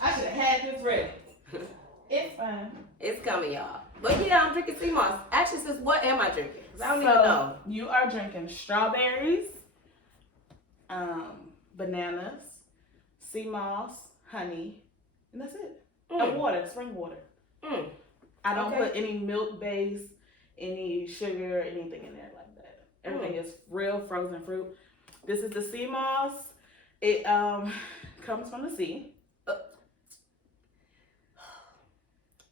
I should have had this ready. It's fine. It's coming, y'all. But yeah, I'm drinking sea moss. Actually, sis, what am I drinking? 'Cause I don't even know. You are drinking strawberries, bananas, sea moss, honey, and that's it. And water, spring water. I don't put any milk base, any sugar, anything in there like that. Everything is real frozen fruit. This is the sea moss. It comes from the sea.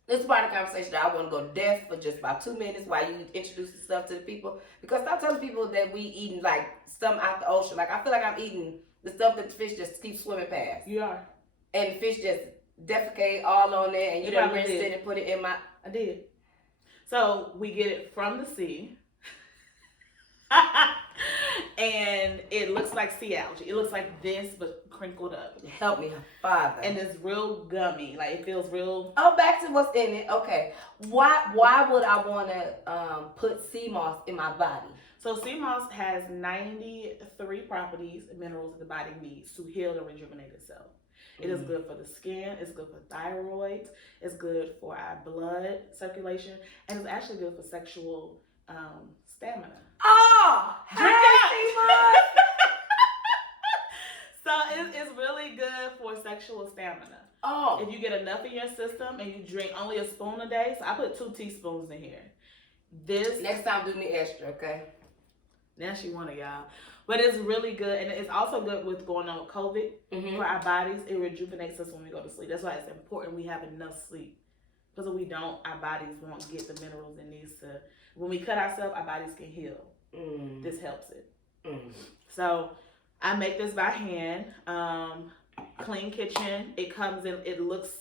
This is part of the conversation that I want to go deaf for just about 2 minutes while you introduce the stuff to the people. Because stop telling people that we eating like something out the ocean. Like I feel like I'm eating the stuff that the fish just keep swimming past. You are. And the fish just defecate all on there, and you done rinsed it and put it in my. I did. So we get it from the sea. And it looks like sea algae. It looks like this, but crinkled up. Help me, Father. And it's real gummy. Like it feels real. Oh, back to what's in it. Okay. Why would I want to put sea moss in my body? So sea moss has 93 properties and minerals the body needs to heal and rejuvenate itself. It is good for the skin. It's good for thyroid. It's good for our blood circulation, and it's actually good for sexual stamina. Oh, drink it. So it's really good for sexual stamina. Oh, if you get enough in your system and you drink only a spoon a day, so I put 2 teaspoons in here. This next time do me extra, okay? Now she wanted y'all. But it's really good, and it's also good with going on with COVID for our bodies. It rejuvenates us when we go to sleep. That's why it's important we have enough sleep. Because if we don't, our bodies won't get the minerals it needs to. When we cut ourselves, our bodies can heal. This helps it. So I make this by hand. Clean kitchen. It comes in.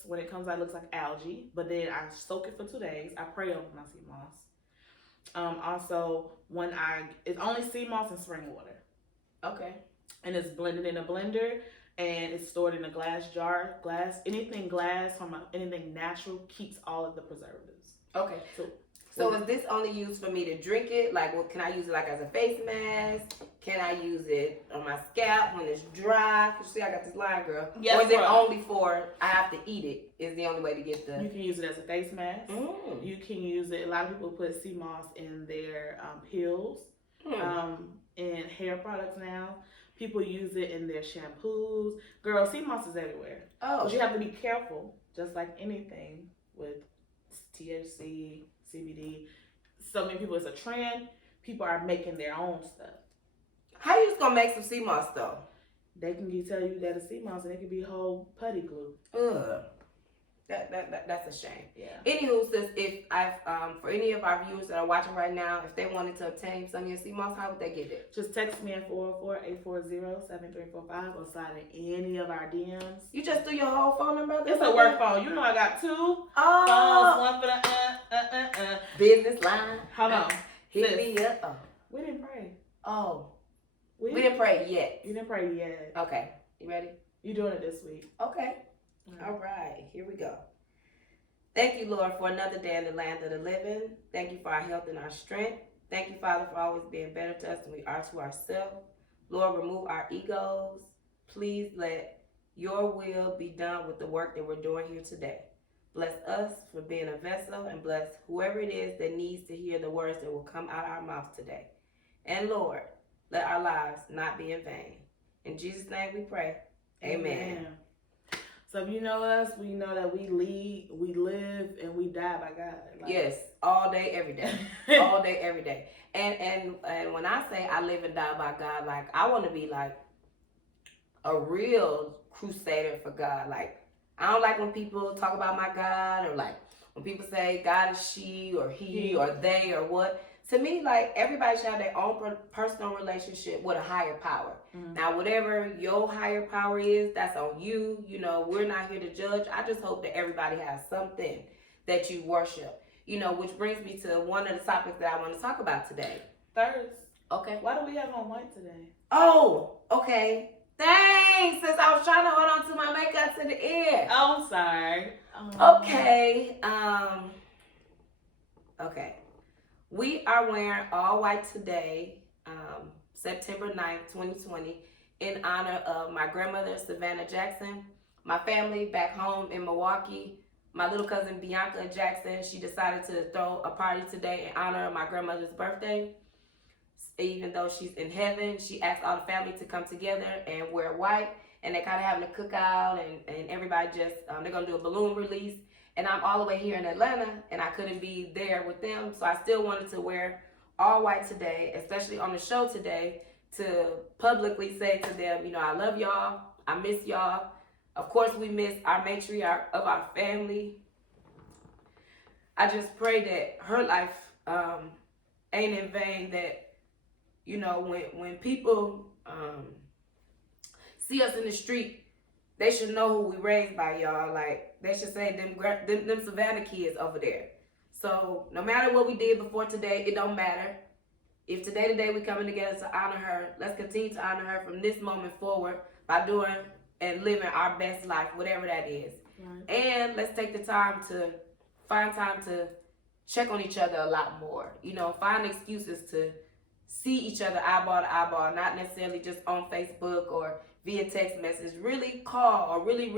When it comes out, it looks like algae. But then I soak it for 2 days. I pray over my sea moss. Also, it's only sea moss and spring water. Okay. And it's blended in a blender, and it's stored in a glass jar. Anything natural keeps all of the preservatives. Okay. So is this only used for me to drink it? Like, can I use it like as a face mask? Can I use it on my scalp when it's dry? Cause see, I got this line, girl. Yes, or is it only for I have to eat it? Is the only way to get the? You can use it as a face mask. You can use it. A lot of people put sea moss in their pills, and hair products now. People use it in their shampoos. Girl, sea moss is everywhere. Oh, but you have to be careful, just like anything with THC. CBD. So many people, it's a trend. People are making their own stuff. How you just gonna make some sea moss though? They can tell you that it's sea moss, and it can be whole putty glue. Ugh. That's a shame. Yeah. Anywho, sis, if for any of our viewers that are watching right now, if they wanted to obtain some of your sea moss, how would they get it? Just text me at 404-840-7345 or slide in any of our DMs. You just threw your whole phone number? It's a work phone. You know I got 2 phones. One for the business line. Hold on. Hit me up. Oh. We didn't pray. Oh. We didn't pray yet. You didn't pray yet. Okay. You ready? You doing it this week. Okay. All right, here we go. Thank you, Lord, for another day in the land of the living. Thank you for our health and our strength. Thank you, Father, for always being better to us than we are to ourselves. Lord, remove our egos. Please let your will be done with the work that we're doing here today. Bless us for being a vessel, and bless whoever it is that needs to hear the words that will come out of our mouths today. And Lord, let our lives not be in vain. In Jesus' name we pray. Amen. So if you know us, we know that we live, and we die by God. Yes, all day, every day. All day, every day. And when I say I live and die by God, like I want to be like a real crusader for God. Like I don't like when people talk about my God, or like when people say God is she or he or they or what. To me, like everybody should have their own personal relationship with a higher power. Now, whatever your higher power is, that's on you. You know, we're not here to judge. I just hope that everybody has something that you worship. You know, which brings me to one of the topics that I want to talk about today. Thirst. Okay. Why do we have on white today? Oh, okay. Thanks, sis. I was trying to hold on to my makeup to the end. Oh, I'm sorry. Okay. Okay. We are wearing all white today, September 9th, 2020, in honor of my grandmother, Savannah Jackson, my family back home in Milwaukee. My little cousin Bianca Jackson, she decided to throw a party today in honor of my grandmother's birthday. Even though she's in heaven, she asked all the family to come together and wear white. And they're kind of having a cookout, and everybody just, they're going to do a balloon release. And I'm all the way here in Atlanta, and I couldn't be there with them. So I still wanted to wear all white today, especially on the show today, to publicly say to them, you know, I love y'all. I miss y'all. Of course, we miss our matriarch of our family. I just pray that her life ain't in vain, that, you know, when people see us in the street, they should know who we raised by, y'all. Like, they should say, them Savannah kids over there. So, no matter what we did before today, it don't matter. If today we coming together to honor her, let's continue to honor her from this moment forward by doing and living our best life, whatever that is. Right. And let's take the time to find time to check on each other a lot more. You know, find excuses to see each other eyeball to eyeball, not necessarily just on Facebook or via text message. Really call or really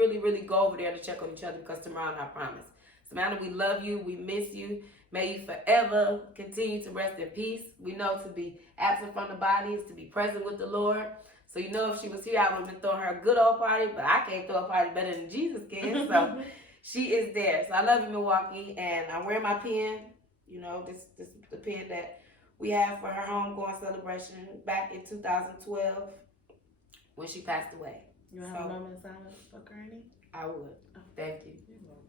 go over there to check on each other, because tomorrow, I promise. Samantha, we love you. We miss you. May you forever continue to rest in peace. We know to be absent from the body is to be present with the Lord. So, you know, if she was here, I would have been throwing her a good old party, but I can't throw a party better than Jesus can. So she is there. So I love you, Milwaukee. And I'm wearing my pin. You know, this is the pin that we have for her homegoing celebration back in 2012 when she passed away. You want to have a moment of silence for Granny? I would. Oh, thank you. You're welcome.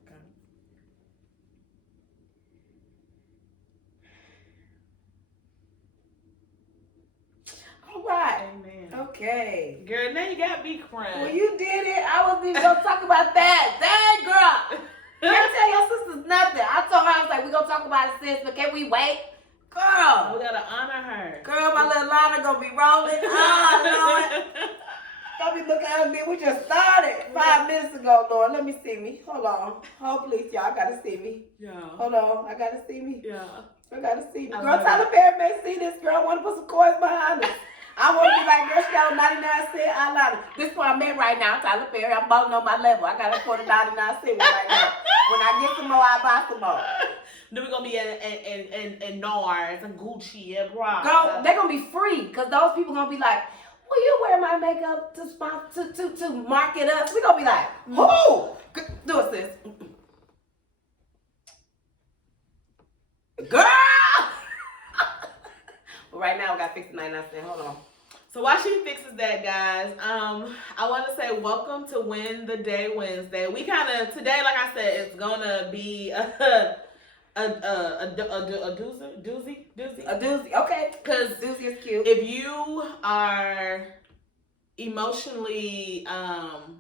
All right. Amen. Okay. Girl, now you got me crying. When you did it, I wasn't even going to talk about that. Dang, girl. Can't tell your sisters nothing. I told her, I was like, we're going to talk about it, sis, but can we wait? Girl. We got to honor her. Girl, my little liner going to be rolling. Oh, Lord. Don't be looking at me. We just started 5 minutes ago, Lord. Let me see me. Hold on. Oh, please, y'all got to see me. Yeah. Hold on. I got to see me. Yeah. I got to see me. Girl, Tyler Perry may see this. Girl, I want to put some coins behind us. I want to be like, girl, she got a 99-cent eyeliner. This is where I'm at right now, Tyler Perry. I'm balling on my level. I got to put a 99-cent right now. When I get some more, I buy some more. Then we're going to be in NARS and Gucci and Prada. Girl, they're going to be free, because those people going to be like, will you wear my makeup to market us? We're going to be like, who? Do it, sis. Girl! But right now, we got to fix the 99-cent. Hold on. So while she fixes that, guys, I want to say welcome to Win the Day Wednesday. We kind of, today, like I said, it's going to be a doozy. Okay. Because doozy is cute. If you are emotionally, girl,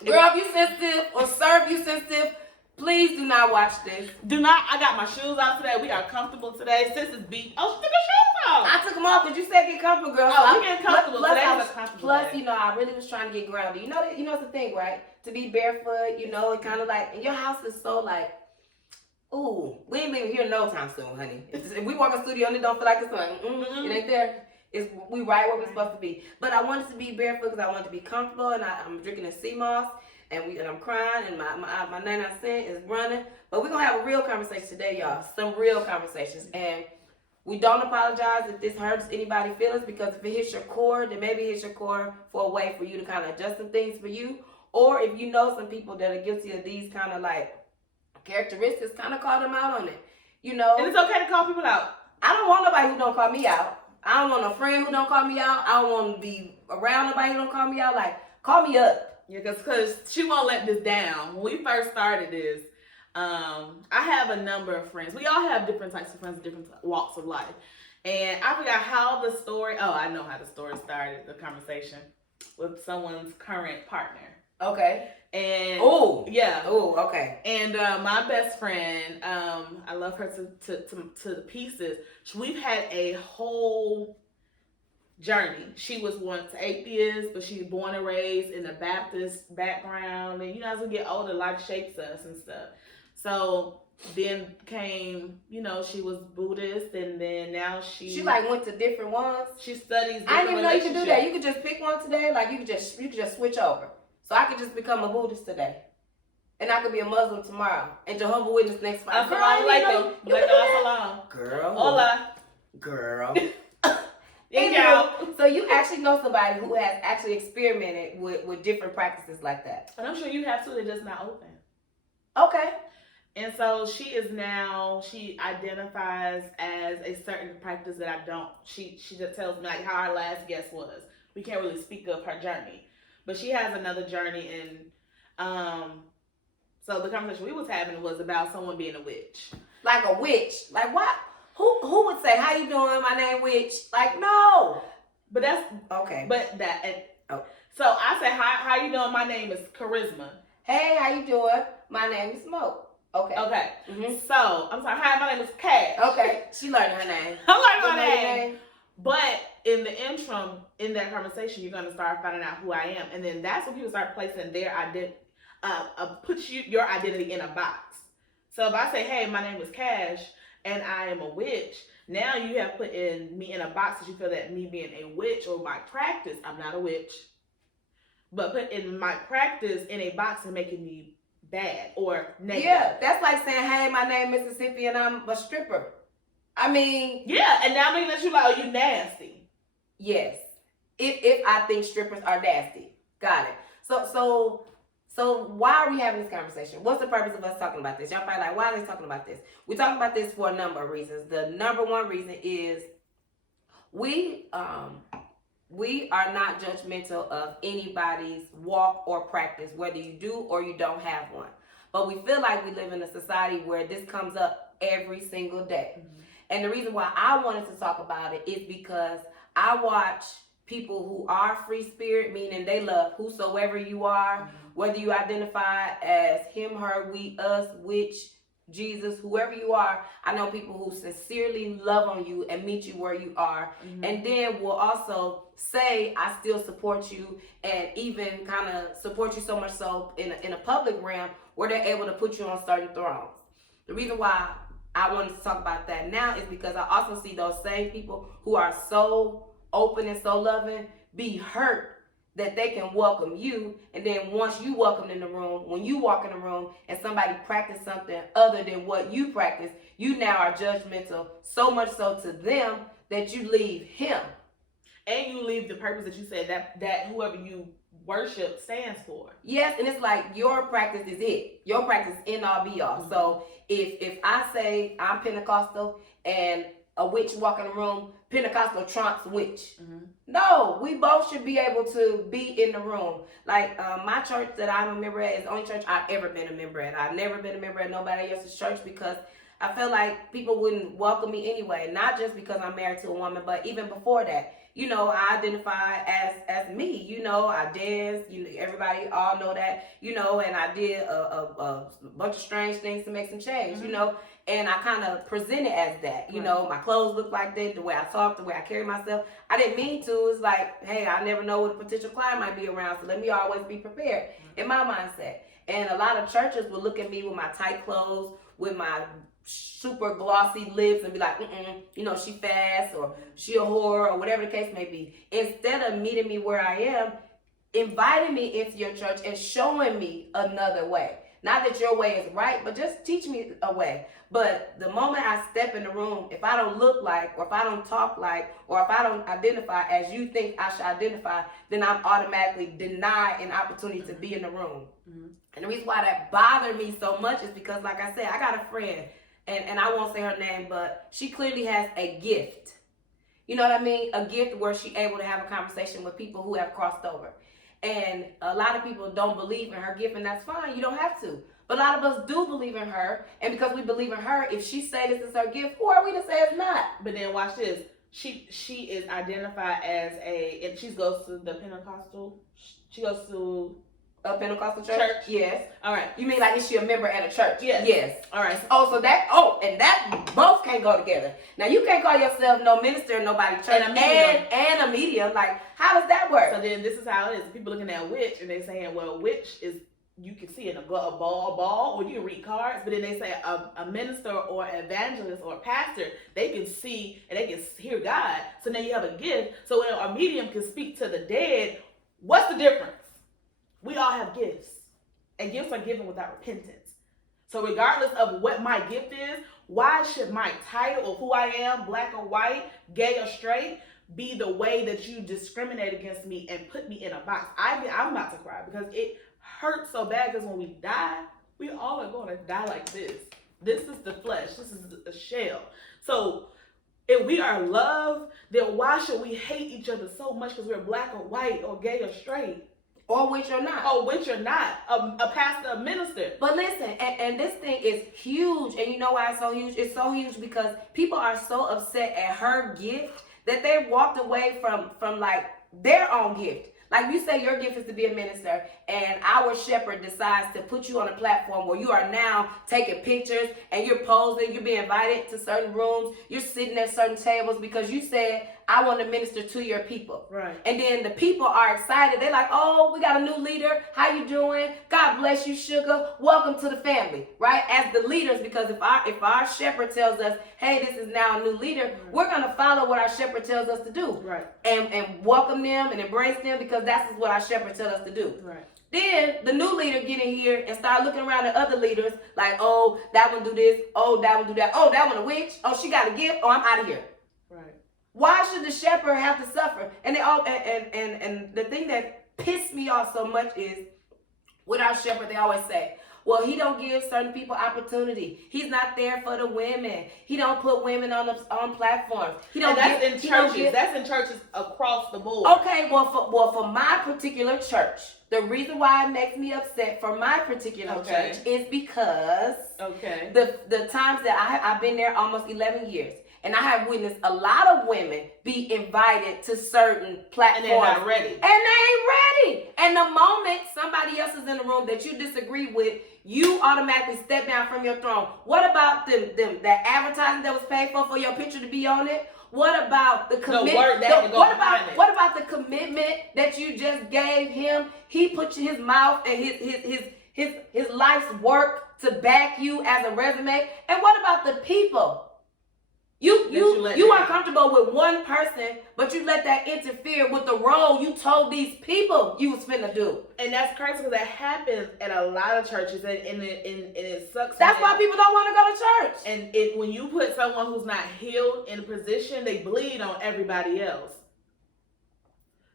if you sensitive or serve you sensitive, please do not watch this. I got my shoes out today. We are comfortable today. Sis is beat. Oh, she took her shoes off. I took them off because you said get comfortable, girl. Oh, we get comfortable. Plus, you know, I really was trying to get grounded. You know, it's the thing, right? To be barefoot, you know, it kind of like, and your house is so like, ooh, we ain't leaving here no time soon, honey. If we walk in the studio and it don't feel like it's like, it ain't there. We right where we're supposed to be. But I wanted to be barefoot because I wanted to be comfortable, and I'm drinking a sea moss, and I'm crying, and my 99-cent is running. But we're gonna have a real conversation today, y'all. Some real conversations, and we don't apologize if this hurts anybody's feelings, because if it hits your core, then maybe it hits your core for a way for you to kind of adjust some things for you. Or if you know some people that are guilty of these kind of like characteristics, kind of call them out on it. You know, and it's okay to call people out. I don't want nobody who don't call me out. I don't want a friend who don't call me out. I don't want to be around nobody who don't call me out. Like, call me up. Yeah, because she won't let this down. When we first started this, I have a number of friends. We all have different types of friends, different walks of life. And I forgot how the story, I know how the story started, the conversation with someone's current partner. Okay. And yeah. Okay. And my best friend, I love her to pieces. We've had a whole journey. She was once atheist, but she was born and raised in a Baptist background. And you know, as we get older, life shapes us and stuff. So then came, she was Buddhist, and then now she like went to different ones. She studies. I didn't even know you could do that. You could just pick one today. Like you could just switch over. So I could just become a Buddhist today, and I could be a Muslim tomorrow, and Jehovah's Witness next Friday. Girl, I like them. You can do that. Girl. Hola. Girl. Anyway, so you actually know somebody who has actually experimented with different practices like that. And I'm sure you have too. They're just not open. Okay. And so she identifies as a certain practice that I don't. She just tells me like how our last guest was. We can't really speak of her journey, but she has another journey, and so the conversation we was having was about someone being a witch. Like a witch? Like what? Who would say, "How you doing? My name witch"? Like no. But that's okay. But so I say, "How you doing? My name is Charisma." Hey, how you doing? My name is Smoke. Okay. Okay. Mm-hmm. So I'm sorry. Hi, my name is Cash. Okay. She learned her name. I learned her name. But in the interim, in that conversation, you're gonna start finding out who I am, and then that's when people start placing their identity, your identity in a box. So if I say, "Hey, my name is Cash, and I am a witch," now you have put me in a box because you feel that me being a witch or my practice, I'm not a witch, but put in my practice in a box and making me bad or negative. Yeah, that's like saying, "Hey, my name is Mississippi and I'm a stripper." I mean, yeah, and now making that you like, "Oh, you nasty." Yes, if I think strippers are nasty, got it. So why are we having this conversation? What's the purpose of us talking about this? Y'all probably like, why are they talking about this? We're talking about this for a number of reasons. The number one reason is we are not judgmental of anybody's walk or practice, whether you do or you don't have one. But we feel like we live in a society where this comes up every single day. Mm-hmm. And the reason why I wanted to talk about it is because I watch people who are free spirit, meaning they love whosoever you are, mm-hmm. whether you identify as him, her, we, us, which, Jesus, whoever you are. I know people who sincerely love on you and meet you where you are, mm-hmm. and then will also say, "I still support you," and even kind of support you so much so in a public realm where they're able to put you on certain thrones. The reason why I wanted to talk about that now is because I also see those same people who are so open and so loving be hurt that they can welcome you, and then once you welcome in the room, when you walk in the room and somebody practice something other than what you practice, you now are judgmental, so much so to them that you leave him. And you leave the purpose that you said that whoever you worship stands for. Yes, and it's like your practice is it. Your practice is end all be all. Mm-hmm. So if I say I'm Pentecostal and a witch walk in the room, Pentecostal trumps witch. Mm-hmm. No, we both should be able to be in the room. Like my church that I'm a member at is the only church I've ever been a member at. I've never been a member at nobody else's church because I felt like people wouldn't welcome me anyway. Not just because I'm married to a woman, but even before that. I identify as me. I dance. Everybody all know that. And I did a bunch of strange things to make some change. Mm-hmm. And I kind of presented as that. Right. My clothes look like that, the way I talk, the way I carry myself. I didn't mean to. It's like, hey, I never know what a potential client might be around, so let me always be prepared. Mm-hmm. In my mindset. And a lot of churches will look at me with my tight clothes, with my super glossy lips and be like, she fast or she a whore or whatever the case may be. Instead of meeting me where I am, inviting me into your church and showing me another way. Not that your way is right, but just teach me a way. But the moment I step in the room, if I don't look like, or if I don't talk like, or if I don't identify as you think I should identify, then I'm automatically denied an opportunity to be in the room. Mm-hmm. And the reason why that bothered me so much is because, like I said, I got a friend, and I won't say her name, but she clearly has a gift. You know what I mean? A gift where she's able to have a conversation with people who have crossed over. And a lot of people don't believe in her gift, and that's fine. You don't have to. But a lot of us do believe in her, and because we believe in her, if she say this is her gift, who are we to say it's not? But then watch this. She is identified as and she goes to the Pentecostal. She goes to a Pentecostal church? Yes. All right. You mean like is she a member at a church? Yes. Yes. All right. And that both can't go together. Now you can't call yourself no minister in nobody's church and a medium. Like, how does that work? So then this is how it is. People looking at witch and they saying, well, witch is you can see in a ball, or you can read cards, but then they say a minister or an evangelist or a pastor, they can see and they can hear God. So now you have a gift. So when a medium can speak to the dead, what's the difference? We all have gifts, and gifts are given without repentance. So regardless of what my gift is, why should my title of who I am, black or white, gay or straight, be the way that you discriminate against me and put me in a box? I'm about to cry because it hurts so bad, because when we die, we all are going to die like this. This is the flesh. This is the shell. So if we are loved, then why should we hate each other so much because we're black or white or gay or straight? Or which or not. Or which or not. A pastor, a minister. But listen, and this thing is huge. And you know why it's so huge? It's so huge because people are so upset at her gift that they walked away from like their own gift. Like you say your gift is to be a minister, and our shepherd decides to put you on a platform where you are now taking pictures and you're posing, you're being invited to certain rooms, you're sitting at certain tables because you said, I want to minister to your people. Right. And then the people are excited. They're like, oh, we got a new leader. How you doing? God bless you, sugar. Welcome to the family, right? As the leaders, because if our shepherd tells us, hey, this is now a new leader, we're going to follow what our shepherd tells us to do. Right. And welcome them and embrace them because that's what our shepherd tells us to do. Right. Then the new leader get in here and start looking around at other leaders like, oh, that one do this. Oh, that one do that. Oh, that one a witch. Oh, she got a gift. Oh, I'm out of here. Right. Why should the shepherd have to suffer? And they all and the thing that pissed me off so much is with our shepherd, they always say, well, he don't give certain people opportunity. He's not there for the women. He don't put women on platforms. He don't. And that's in churches. That's in churches across the board. Okay, well, for my particular church, the reason why it makes me upset for my particular church is because the times that I've been there almost 11 years. And I have witnessed a lot of women be invited to certain platforms. And they're not ready. And they ain't ready. And the moment somebody else is in the room that you disagree with, you automatically step down from your throne. What about the advertising that was paid for your picture to be on it? What about the commitment? What about the commitment that you just gave him? He put his mouth and his life's work to back you as a resume. And what about the people? You are comfortable with one person, but you let that interfere with the role you told these people you was finna do. And that's crazy because that happens at a lot of churches, and it sucks. That's why people don't want to go to church. And when you put someone who's not healed in a position, they bleed on everybody else.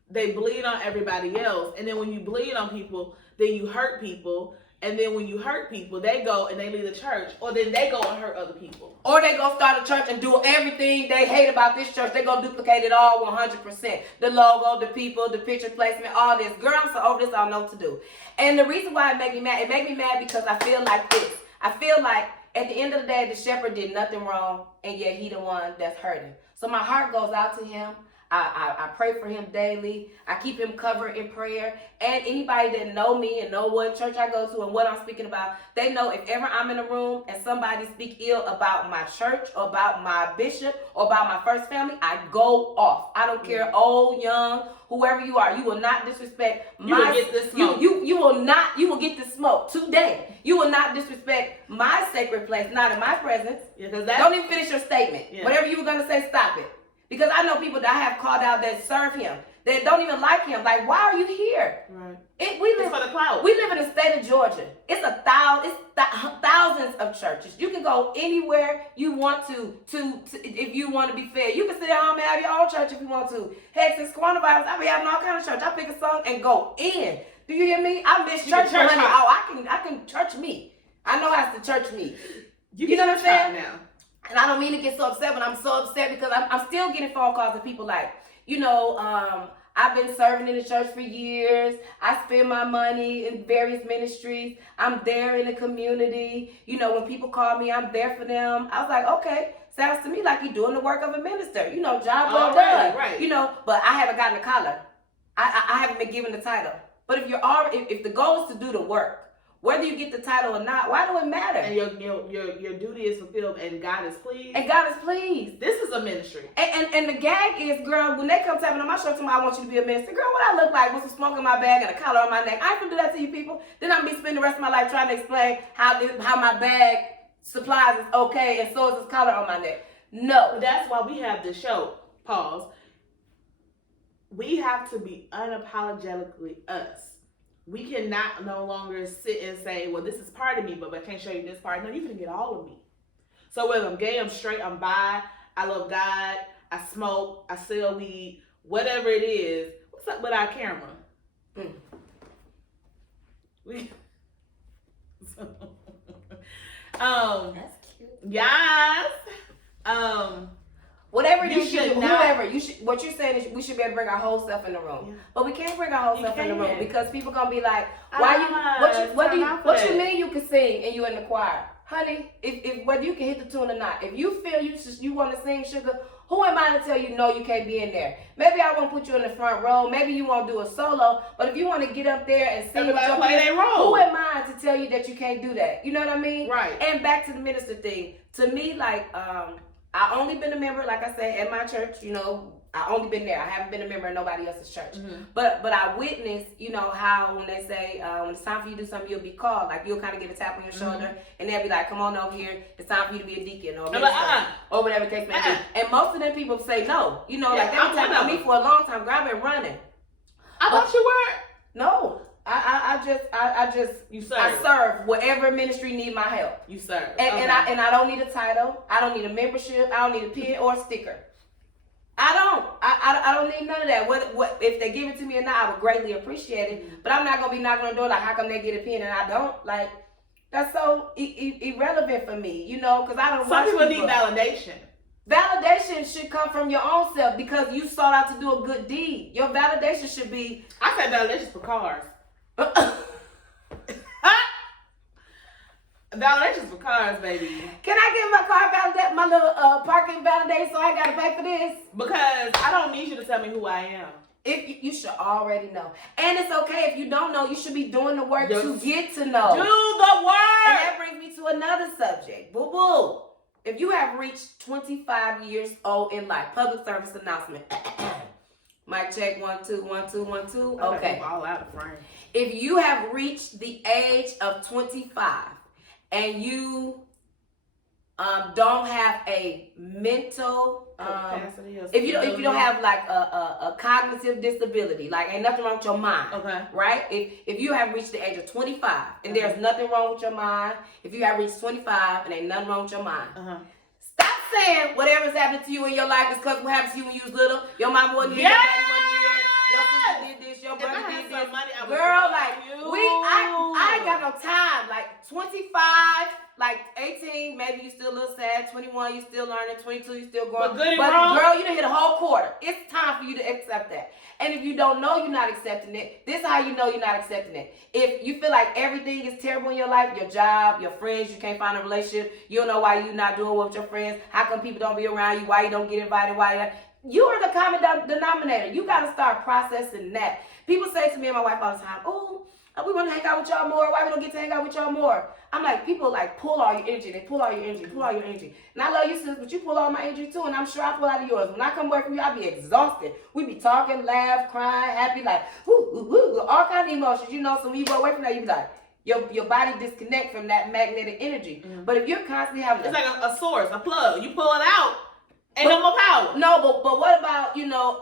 They bleed on everybody else. And then when you bleed on people, then you hurt people. And then when you hurt people, they go and they leave the church, or then they go and hurt other people. Or they go start a church and do everything they hate about this church. They go duplicate it all 100%. The logo, the people, the picture placement, all this. Girl, I'm so over this, I don't know what to do. And the reason why it made me mad because I feel like this. I feel like at the end of the day, the shepherd did nothing wrong, and yet he the one that's hurting. So my heart goes out to him. I pray for him daily. I keep him covered in prayer. And anybody that know me and know what church I go to and what I'm speaking about, they know if ever I'm in a room and somebody speak ill about my church or about my bishop or about my first family, I go off. I don't care, old, young, whoever you are. You will not disrespect my... You will get the smoke. You will get the smoke today. You will not disrespect my sacred place, not in my presence. Yeah, don't even finish your statement. Yeah. Whatever you were going to say, stop it. Because I know people that I have called out that serve him, that don't even like him. Like, why are you here? Right. It's for the clout. We live in the state of Georgia. It's thousands of churches. You can go anywhere you want to if you want to be fed. You can sit at home and have your own church if you want to. Heck, since coronavirus, I be having all kind of church. I pick a song and go in. Do you hear me? I miss church money. Oh, I can church me. I know how to church me. You know what I'm saying? Now. And I don't mean to get so upset, but I'm so upset because I'm still getting phone calls of people like, I've been serving in the church for years. I spend my money in various ministries. I'm there in the community. When people call me, I'm there for them. I was like, okay, sounds to me like you're doing the work of a minister. Job well done. Right. But I haven't gotten a collar. I haven't been given the title. But if the goal is to do the work, Whether you get the title or not, why do it matter? And your duty is fulfilled, and God is pleased. And God is pleased. This is a ministry. And the gag is, girl, when they come tapping on my shirt, I want you to be a minister. Girl, what I look like with some smoke in my bag and a collar on my neck? I ain't gonna do that to you people. Then I'm gonna be spending the rest of my life trying to explain how my bag supplies is okay and so is this collar on my neck. No. That's why we have the show. Pause. We have to be unapologetically us. We cannot no longer sit and say, well, this is part of me, but I can't show you this part. No, you can get all of me. So whether I'm gay, I'm straight, I'm bi, I love God, I smoke, I sell weed, whatever it is. What's up with our camera? That's cute. Yes. Whatever it is, whoever you should. What you're saying is we should be able to bring our whole self in the room, but we can't bring our whole self in the room because people gonna be like, "Why what you mean you can sing and you in the choir, honey? If whether you can hit the tune or not, if you feel you want to sing, sugar, who am I to tell you no? You can't be in there. Maybe I won't put you in the front row. Maybe you won't do a solo. But if you want to get up there and sing, who am I to tell you that you can't do that? You know what I mean? Right. And back to the minister thing. To me, like I only been a member, like I said, at my church. You know, I only been there. I haven't been a member of nobody else's church. Mm-hmm. But I witnessed, you know, how when they say when it's time for you to do something, you'll be called. Like you'll kind of get a tap on your shoulder, and they'll be like, "Come on over here. It's time for you to be a deacon or or whatever the case may be." And most of them people say no. You know, like they've been tapping on me for a long time. Girl, I've been running. I thought you were. No. I just you serve. I serve whatever ministry need my help. You serve. And I don't need a title. I don't need a membership. I don't need a pin or a sticker. I don't need none of that. What if they give it to me or not, I would greatly appreciate it. But I'm not gonna be knocking on the door like, how come they get a pin and I don't? Like, that's so irrelevant for me, you know, because I don't. Some people need validation. Validation should come from your own self because you sought out to do a good deed. Your validation should be. I said validation for cars. Validations for cars, baby. Can I get my car validated, my little parking validated, so I ain't gotta pay for this? Because I don't need you to tell me who I am. If you should already know, and it's okay if you don't know. You should be doing the work to get to know. Do the work. And that brings me to another subject. Boo boo. If you have reached 25 years old in life, public service announcement. Mic check 1 2 1 2 1 2. Okay. All out of frame. If you have reached the age of 25 and you don't have a mental capacity, if you don't have like a cognitive disability, like ain't nothing wrong with your mind, okay, right? If you have reached the age of 25 and there's nothing wrong with your mind, if you have reached 25 and ain't nothing wrong with your mind, stop saying whatever's happening to you in your life is because what happened to you when you was little. Your mom wasn't here, your daddy wasn't here, your sister did this, your brother did this. Girl, like I ain't got no time. Like 25, like 18, maybe you still a little sad. 21, you still learning. 22, you still growing. But girl, you done hit a whole quarter. It's time for you to accept that. And if you don't know you're not accepting it, this is how you know you're not accepting it. If you feel like everything is terrible in your life, your job, your friends, you can't find a relationship, you don't know why you're not doing well with your friends, how come people don't be around you, why you don't get invited, you are the common denominator. You got to start processing that. People say to me and my wife all the time, "Oh, we want to hang out with y'all more. Why we don't get to hang out with y'all more?" I'm like, people like pull all your energy. They pull all your energy, pull all your energy. And I love you, sis, but you pull all my energy too, and I'm sure I pull out of yours. When I come away from you, I be exhausted. We be talking, laugh, crying, happy, like, woo, woo, all kinds of emotions, you know. So when you go away from that, you be like, your body disconnect from that magnetic energy. Mm-hmm. But if you're constantly having it's like a source, a plug. You pull it out. Ain't no more power. No, but what about, you know,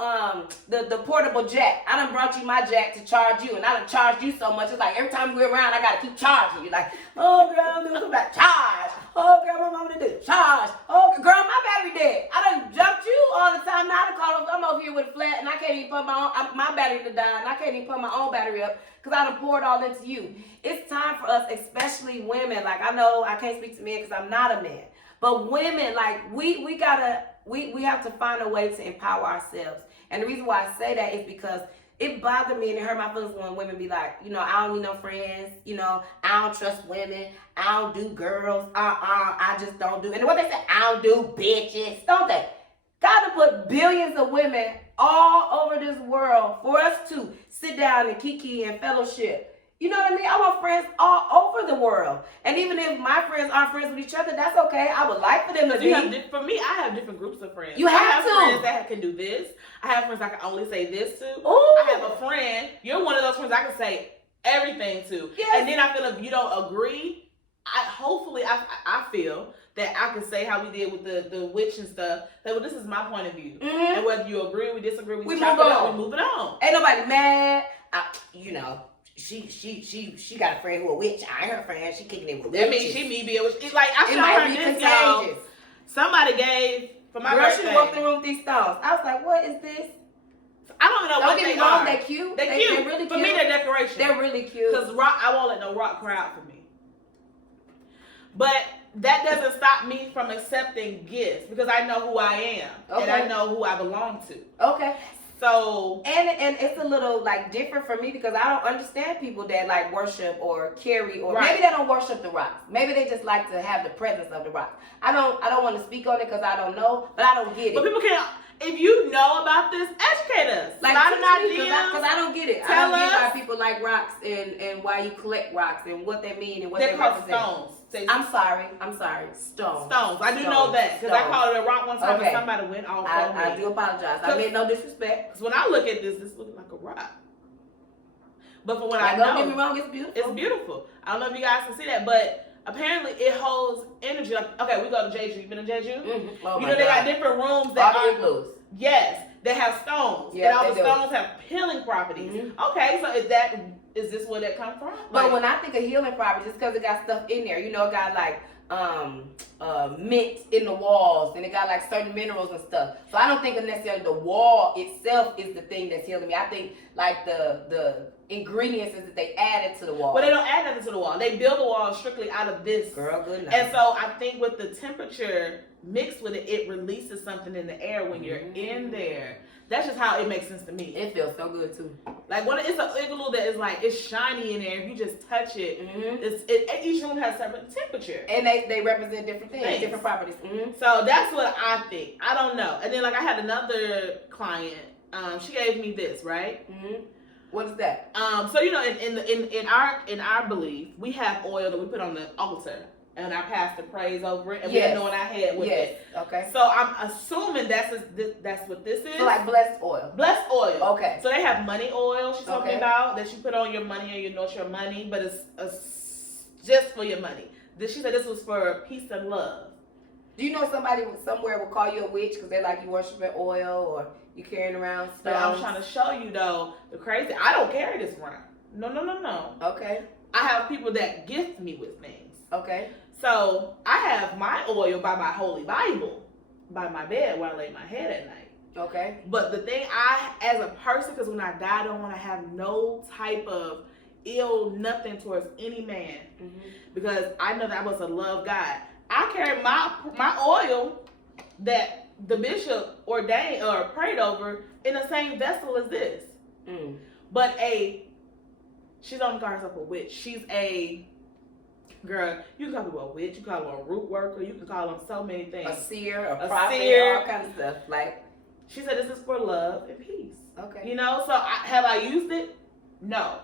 the portable jack? I done brought you my jack to charge you, and I done charged you so much. It's like every time we're around, I gotta keep charging you. Like, oh girl, I'm doing something about charge. Oh girl, what am I gonna do? Charge. Oh girl, my battery dead. I done jumped you all the time. Now I done called. I'm over here with a flat, and I can't even put my battery to die, and I can't even put my own battery up because I done poured all into you. It's time for us, especially women. Like, I know I can't speak to men because I'm not a man, but women, like we have to find a way to empower ourselves. And the reason why I say that is because it bothered me and it hurt my feelings when women be like, you know, I don't need no friends, you know, I don't trust women, I don't do girls, I just don't do. And what they say, I don't do bitches, don't they? God to put billions of women all over this world for us to sit down and kiki and fellowship. You know what I mean? I want friends all over the world. And even if my friends aren't friends with each other, that's okay. I would like for them to be. For me, I have different groups of friends. You have I have to. friends that can do this. I have friends I can only say this to. Ooh. I have a friend. You're one of those friends I can say everything to. Yes. And then I feel if you don't agree, I feel that I can say how we did with the witch and stuff. That well, this is my point of view. Mm-hmm. And whether you agree, we disagree, we chop move it up, on. we move it on. Ain't nobody mad. You know. She got a friend who a witch. I ain't her friend. She kicking it with witches. That means she me be a witch. It's like I it showed might her be this, contagious. y'all. Somebody gave for my girl, birthday. she walked in the room with these stones. I was like, what is this? I don't know Don't what get they me wrong, are. they're cute. They're cute. They're really cute. For me, they're decoration. They're really cute. Because rock, I won't let no rock cry out for me. But that doesn't stop me from accepting gifts because I know who I am and I know who I belong to. Okay. So and it's a little like different for me because I don't understand people that like worship or carry or maybe they don't worship the rocks. Maybe they just like to have the presence of the rocks. I don't want to speak on it because I don't know, but I don't get it. But people can't. If you know about this, educate us. Like because I don't get it. Tell I don't us get why people like rocks and why you collect rocks and what they mean and what they're they called represent. stones. I'm sorry. Stones. Stones. I do know that because I called it a rock one time and somebody went off on me. I do apologize. I made no disrespect. Because when I look at this looks like a rock. But for what I don't know, get me wrong, it's beautiful. It's beautiful. I don't know if you guys can see that, but apparently it holds energy. Like, okay, we go to Jeju. You been to Jeju? Mm-hmm. Oh you know they got different rooms that are igloos. Yes, they have stones. Yes, and all the do. stones have healing properties. Mm-hmm. Okay, so is this where that come from? But when I think of healing properties, it's because it got stuff in there. You know, it got like mint in the walls and it got like certain minerals and stuff. So I don't think of necessarily the wall itself is the thing that's healing me. I think like the ingredients is that they added to the wall. But they don't add nothing to the wall. They build the wall strictly out of this. Girl, good night. And so I think with the temperature mixed with it, it releases something in the air when you're in there. That's just how it makes sense to me. It feels so good too. Like when it's an igloo that is like it's shiny in there. If you just touch it, each room has a separate temperature, and they represent different things. Different properties. Mm-hmm. So that's what I think. I don't know. And then like I had another client. She gave me this, right? Mm-hmm. What is that? So you know, in our belief, we have oil that we put on the altar. And our pastor prays over it, and we anoint our head with it. Okay. So I'm assuming that's what this is. So like blessed oil. Blessed oil. Okay. So they have money oil. She's talking about that you put on your money and you anoint your money, but it's just for your money. She said this was for peace and love. Do you know somebody somewhere will call you a witch because they're like you worshiping oil or you carrying around stones? But I'm trying to show you though the crazy. I don't carry this around. No. Okay. I have people that gift me with things. Okay. So I have my oil by my Holy Bible, by my bed where I lay my head at night. Okay. But the thing as a person, because when I die, I don't want to have no type of nothing towards any man. Mm-hmm. Because I know that I'm supposed to love God. I carry my oil that the bishop ordained or prayed over in the same vessel as this. Mm. But she don't call herself a witch. She's a girl, you can call her a witch, you can call her a root worker, you can call them so many things. A seer, a prophet, all kinds of stuff. Like she said, this is for love and peace. Okay. You know, so have I used it? No.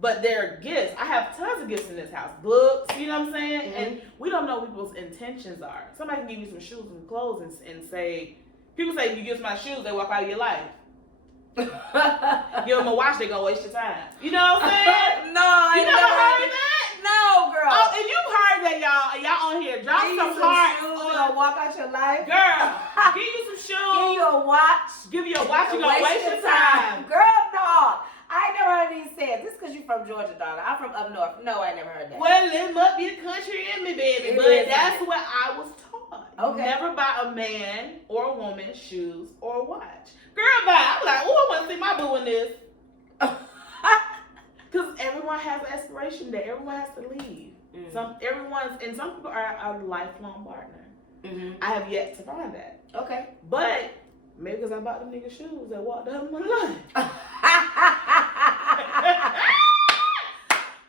But they're gifts. I have tons of gifts in this house. Books, you know what I'm saying? Mm-hmm. And we don't know what people's intentions are. Somebody can give you some shoes and clothes and say, people say if you give my shoes, they walk out of your life. Give them a watch, they gonna waste your time. You know what I'm saying? No, you never heard of that? No, girl. Oh, if you heard that, y'all on here, drop some hearts. You gonna walk out your life, girl. Give you some shoes. Give you a watch. Give you a watch. You gonna waste your time, girl. No, I ain't never heard these sayings. This because you from Georgia, daughter. I'm from up north. No, I never heard that. Well, it must be the country in me, baby. But that's what I was taught. Okay. Never buy a man or a woman shoes or a watch. Girl, bye. I'm like, oh, I want to see my boo in this. Because everyone has an aspiration that everyone has to leave. Mm-hmm. Some people are a lifelong partner. Mm-hmm. I have yet to find that. Okay. But maybe because I bought them nigga shoes that walked down my life.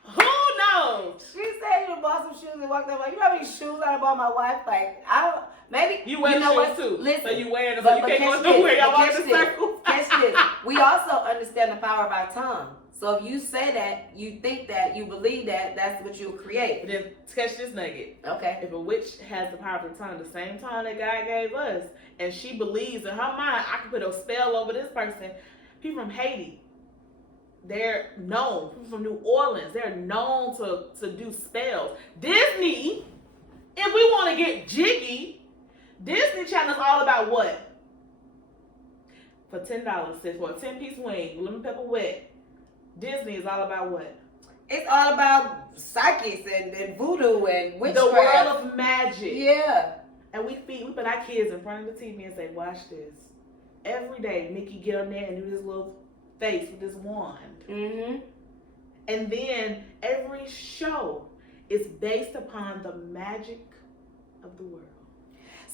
Who knows? She said you bought some shoes and walked down my life. You know how many shoes I bought my wife? Like, I don't, maybe. You wear shoes too. Listen. So you wearing them, so you can't go nowhere. Y'all walk in circles. Catch this. We also understand the power of our tongue. So if you say that, you think that, you believe that, that's what you'll create. But then catch this nugget. Okay. If a witch has the power of the tongue, the same tongue that God gave us, and she believes in her mind, I can put a spell over this person. People from Haiti, they're known. People from New Orleans, they're known to do spells. Disney, if we want to get jiggy, Disney Channel is all about what? For $10, sis, for a 10-piece wing, lemon pepper wet, Disney is all about what? It's all about psychics and voodoo and witchcraft. The world of magic. Yeah. And we put our kids in front of the TV and say, watch this. Every day, Mickey get on there and do his little face with his wand. Mm-hmm. And then every show is based upon the magic of the world.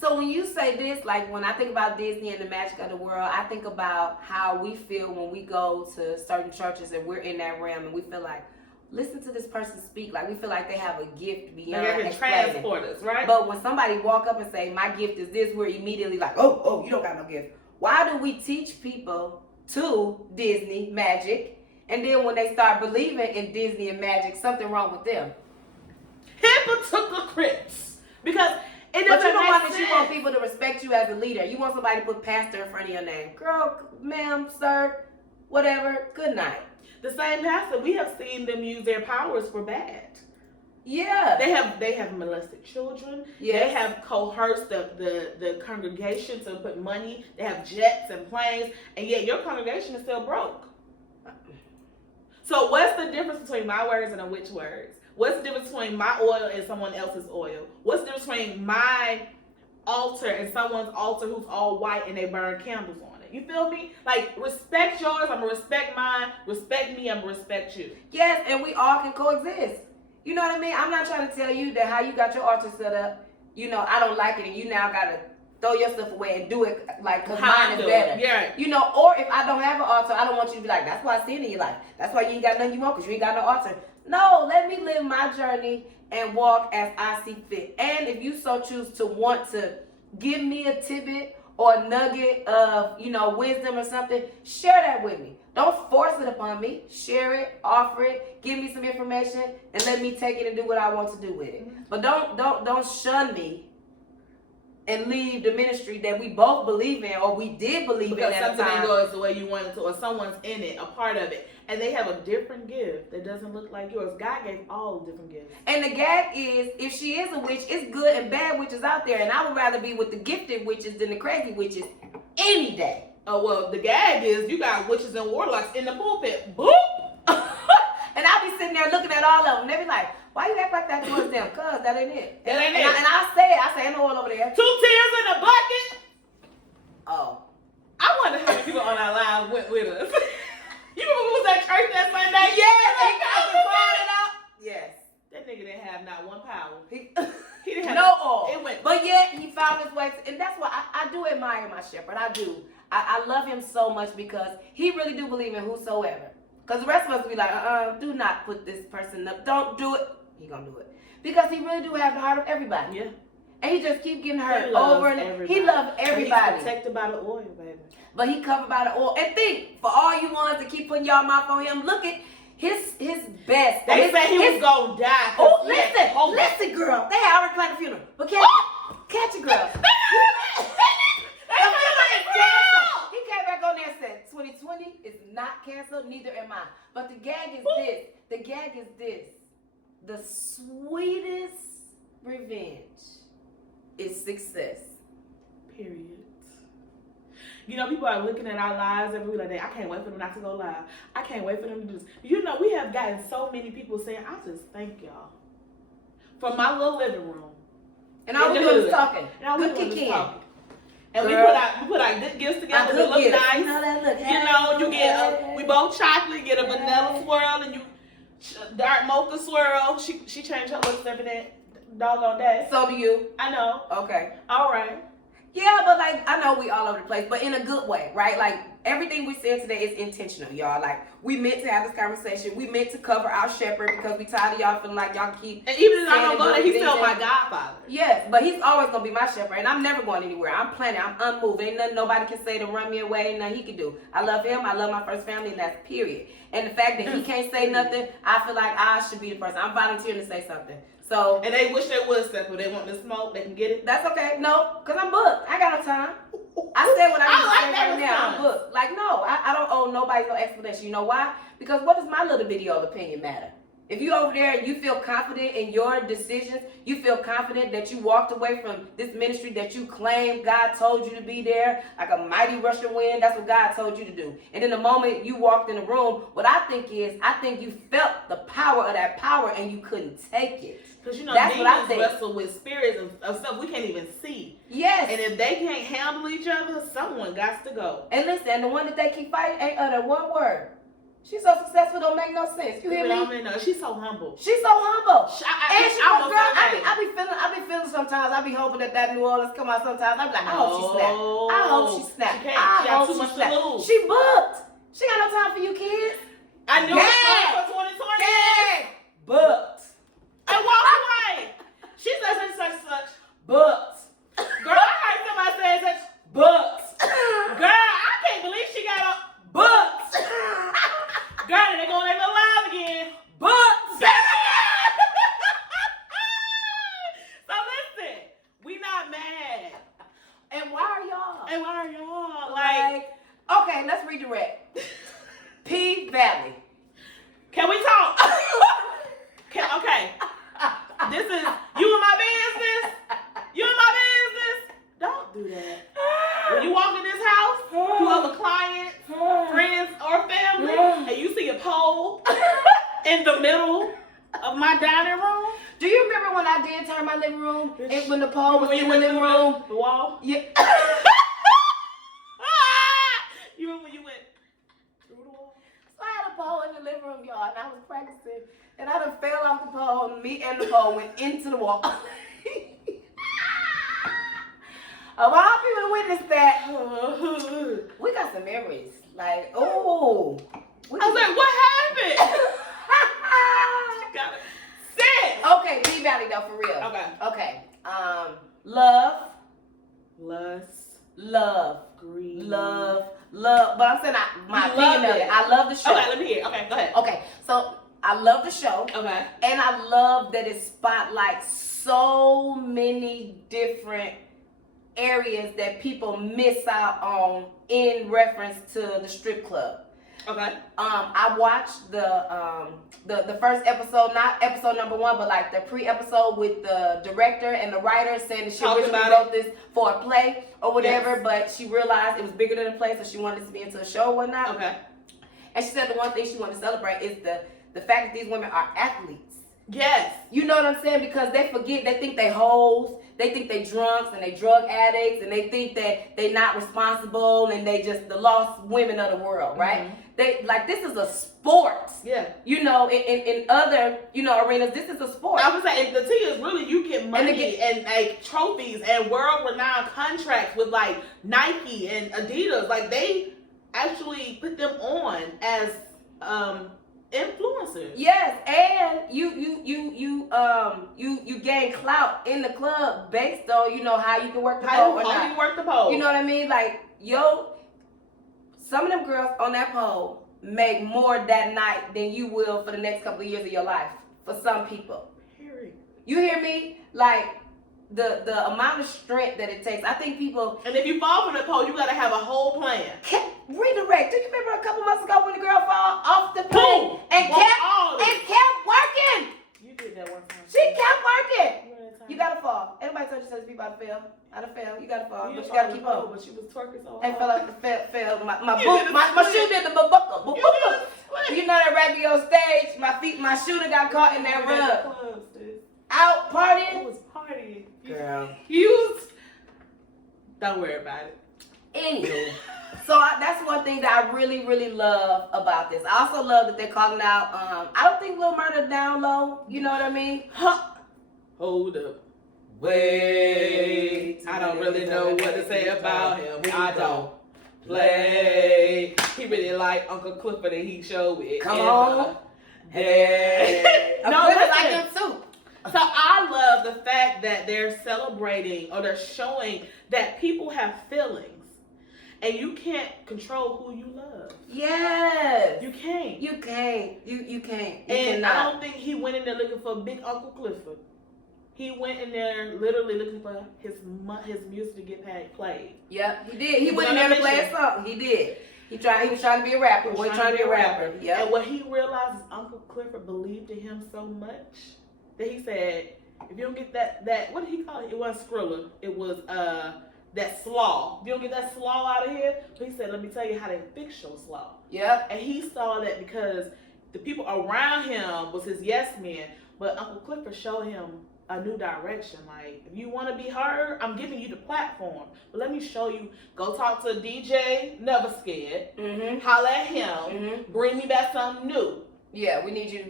So when you say this, like when I think about Disney and the magic of the world, I think about how we feel when we go to certain churches and we're in that realm and we feel like, listen to this person speak. Like we feel like they have a gift beyond explaining. Transport us, right? But when somebody walk up and say, my gift is this, we're immediately like, oh, you don't got no gift. Why do we teach people to Disney magic, and then when they start believing in Disney and magic, something wrong with them? Hypocrites. Because it doesn't but you don't make want sense. that. You want people to respect you as a leader. You want somebody to put pastor in front of your name. Girl, ma'am, sir, whatever, good night. The same pastor, we have seen them use their powers for bad. Yeah. They have molested children. Yes. They have coerced the congregation to put money. They have jets and planes, and yet your congregation is still broke. So what's the difference between my words and a witch words? What's the difference between my oil and someone else's oil? What's the difference between my altar and someone's altar who's all white and they burn candles on it? You feel me? Like, respect yours, I'm gonna respect mine. Respect me, I'm gonna respect you. Yes, and we all can coexist. You know what I mean? I'm not trying to tell you that how you got your altar set up, you know, I don't like it and you now gotta throw your stuff away and do it like, cause mine is better. Yeah. You know, or if I don't have an altar, I don't want you to be like, that's why I sin in your life. That's why you ain't got nothing you want, cause you ain't got no altar. No, let me live my journey and walk as I see fit. And if you so choose to want to give me a tidbit or a nugget of, you know, wisdom or something, share that with me. Don't force it upon me. Share it, offer it, give me some information, and let me take it and do what I want to do with it. Mm-hmm. But don't shun me and leave the ministry that we both believe in or we did believe because in at the time. time. Something goes the way you want it to, or someone's in it, a part of it, and they have a different gift that doesn't look like yours. God gave all different gifts. And the gag is, if she is a witch, it's good and bad witches out there, and I would rather be with the gifted witches than the crazy witches any day. Oh, well, the gag is you got witches and warlocks in the pulpit. Boop! And I'll be sitting there looking at all of them. They be like, why you act like that towards them? Cuz that ain't it. That ain't it. And I say, ain't no oil over there. 2 tears in a bucket. Oh. I wonder how many people on our live went with us. You remember who was at church that Sunday? Yes, they brought it up. Yes. That nigga didn't have not one power. He didn't have no oil. It went. But yet he found his way. And that's why I do admire my shepherd. I do. I love him so much because he really do believe in whosoever. Because the rest of us be like, do not put this person up. Don't do it. He gonna do it. Because he really do have the heart of everybody. Yeah. And he just keep getting hurt over and over. He loves everybody. He's protected by the oil, baby. But he covered by the oil. And think, for all you ones that keep putting y'all mouth on him, look at his best. They say he was gonna die. Oh, listen, girl. They had already planned the funeral. But catch it, girl. He came back on there and said, 2020 is not canceled, neither am I. But the gag is this. The gag is this. The sweetest revenge is success. Period. You know, people are looking at our lives every week like that. I can't wait for them not to go live. I can't wait for them to do this. You know, we have gotten so many people saying, I just thank y'all. From my little living room. And all we doing is talking. Good kick in. And we put our good gifts together. They look nice. You know that look. You know, you get we both chocolate, get a vanilla swirl, and you dark mocha swirl. She changed her looks every day, doggone day. So do you. I know. Okay. All right. Yeah, but like I know we all over the place, but in a good way, right? Like everything we said today is intentional, y'all. Like we meant to have this conversation. We meant to cover our shepherd because we tired of y'all feeling like y'all keep. And even if I don't go there, he's still my godfather. Yes, but he's always gonna be my shepherd, and I'm never going anywhere. I'm planning. I'm unmoved. Ain't nothing nobody can say to run me away. Ain't nothing he can do. I love him. I love my first family, and that's period. And the fact that he can't say nothing, I feel like I should be the person. I'm volunteering to say something. So and they wish they would step, but they want to smoke. They can get it. That's okay. No, cause I'm booked. I got no time. I said what I need to say right now. I'm booked. Like no, I don't owe nobody no explanation. You know why? Because what does my little bitty old opinion matter? If you over there and you feel confident in your decisions, you feel confident that you walked away from this ministry that you claimed God told you to be there, like a mighty rushing wind, that's what God told you to do. And in the moment you walked in the room, what I think you felt the power of that power and you couldn't take it. Because you know, that's demons wrestle with spirits of stuff we can't even see. Yes. And if they can't handle each other, someone got to go. And listen, the one that they keep fighting ain't utter one word. She's so successful, don't make no sense. You hear me? No, she's so humble. She's so humble. I be feeling sometimes. I be hoping that New Orleans come out sometimes. I be like, I hope she snap. I hope she snap. She booked. She got no time for you kids. I knew it was for 2020. Yeah. Booked. And walk away. She said such. Booked. Girl, I heard somebody say such. Booked. Girl, I can't believe she got a booked. Girl, they gonna let me live again. Booked. So listen, we not mad. And why are y'all? Like, okay, let's redirect. P Valley. Can we talk? Okay. This is you in my business. You in my business. Don't do that. When you walk in this house, whoever clients, friends, or family, and you see a pole in the middle of my dining room. Do you remember when I did turn my living room and when the pole was in the living room? The wall? Yeah. You remember when you went through the wall? So I had a pole in the living room, y'all, and I was practicing. And I done fell off the pole, and me and the pole went into the wall. Of all people to witness that, we got some memories. Like, oh. I was like, what happened? She got it. Sis. Okay, P Valley though, for real. Okay. Love. Lust. Love. Greed. Love. But I'm saying my opinion of it. I love the show. Okay, let me hear. Okay, go ahead. Okay, so I love the show. Okay. And I love that it spotlights so many different areas that people miss out on in reference to the strip club. Okay. I watched the first episode, not episode number 1, but like the pre-episode with the director and the writer saying that she originally wrote this for a play or whatever, yes. But she realized it was bigger than a play, so she wanted it to be into a show or whatnot. Okay. And she said the one thing she wanted to celebrate is the fact that these women are athletes. Yes. You know what I'm saying? Because they forget, they think they hoes, they think they drunks and they drug addicts, and they think that they not responsible and they just the lost women of the world, right? Mm-hmm. They like this is a sport. Yeah. You know, in other, arenas, this is a sport. I was saying the thing is really you get money and like trophies and world renowned contracts with like Nike and Adidas. Like they actually put them on as influencers. Yes, and you gain clout in the club based on how you can work the pole or not. How you work the pole. You know what I mean? Like some of them girls on that pole make more that night than you will for the next couple of years of your life. For some people. Period. You hear me? Like the amount of strength that it takes. I think people. And if you fall from the pole, you gotta have a whole plan. Redirect. Do you remember a couple months ago when the girl fell off the pole and kept working? You did that one time. She kept working. You gotta fall. Everybody told you people I fell. I done fell. You gotta fall, but you gotta keep on. But she was twerking so hard. And fell off the fell. My shoe did the buckle. You know that raggedy on stage. My shoe got caught in that rug. Out partying. It was partying. Girl. Don't worry about it. Anywho. So that's one thing that I really, really love about this. I also love that they're calling out, I don't think Lil Murda down low. You know what I mean? Hold up. Wait. I don't really know what to say about him. I don't play. He really like Uncle Clifford that he showed with. Come on. Hey. No, Clifford listen. like him too. So I love the fact that they're celebrating or they're showing that people have feelings. And you can't control who you love. Yes. You can't. You can't. You can't. You And cannot. I don't think he went in there looking for Big Uncle Clifford. He went in there literally looking for his music to get played. Yep, he did. He went in there to play a song. He did. He was trying to be a rapper. He was trying to be a rapper. Yep. And what he realized is Uncle Clifford believed in him so much that he said, if you don't get that what did he call it? It wasn't Skrilla. It was that slaw. If you don't get that slaw out of here, he said, let me tell you how they fix your slaw. Yep. And he saw that because the people around him was his yes men, but Uncle Clifford showed him a new direction. Like, if you want to be heard, I'm giving you the platform. But let me show you. Go talk to DJ Never Scared. Mm-hmm. Holla at him. Mm-hmm. Bring me back something new. Yeah, we need you to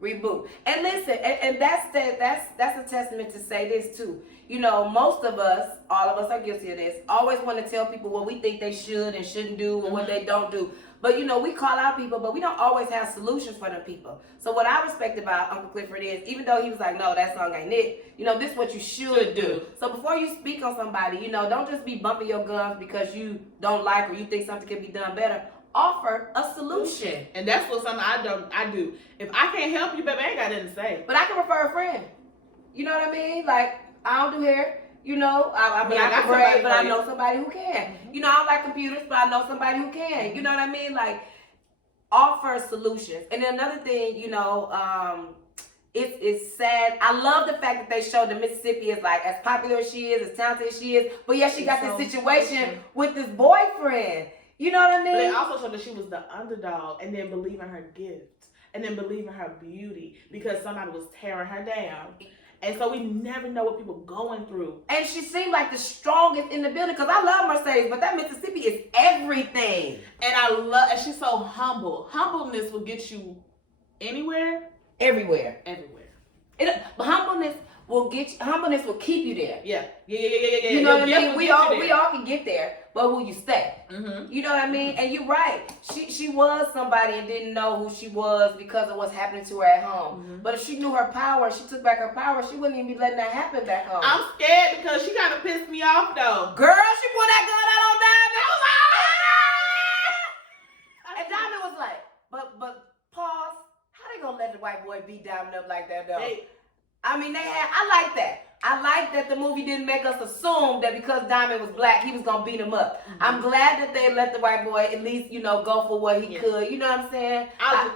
reboot. And listen, and that's a testament to say this too. You know, most of us, all of us are guilty of this. Always want to tell people what we think they should and shouldn't do and what they don't do. But you know, we call out people, but we don't always have solutions for them people. So what I respect about Uncle Clifford is, even though he was like, no, that song ain't it, you know, this is what you should do. So before you speak on somebody, you know, don't just be bumping your gums because you don't like or you think something can be done better. Offer a solution. And that's what something I do. If I can't help you, baby, I ain't got nothing to say. But I can refer a friend. You know what I mean? Like, I don't do hair. You know, I mean, I can braid, but I know somebody who can. Mm-hmm. You know, I don't like computers, but I know somebody who can. Mm-hmm. You know what I mean? Like, offer solutions. And then another thing, you know, it's sad. I love the fact that they showed that Mississippi is like as popular as she is, as talented as she is, but yet she got this situation with this boyfriend. You know what I mean? But it also showed that she was the underdog and then believe in her gift and then believe in her beauty because somebody was tearing her down. And so we never know what people are going through. And she seemed like the strongest in the building because I love Mercedes, but that Mississippi is everything. And she's so humble. Humbleness will get you anywhere. Everywhere. But humbleness will keep you there. Yeah. You know what I mean? We all can get there, but will you stay? Mm-hmm. You know what I mean? And you're right. She was somebody and didn't know who she was because of what's happening to her at home. Mm-hmm. But if she knew her power, she took back her power, she wouldn't even be letting that happen back home. I'm scared because she kind of pissed me off though. Girl, she pulled that gun out on Diamond. And Diamond was like, but pause. How they gonna let the white boy beat Diamond up like that though? I like that. I like that the movie didn't make us assume that because Diamond was black, he was going to beat him up. Mm-hmm. I'm glad that they let the white boy at least, you know, go for what he could. You know what I'm saying? I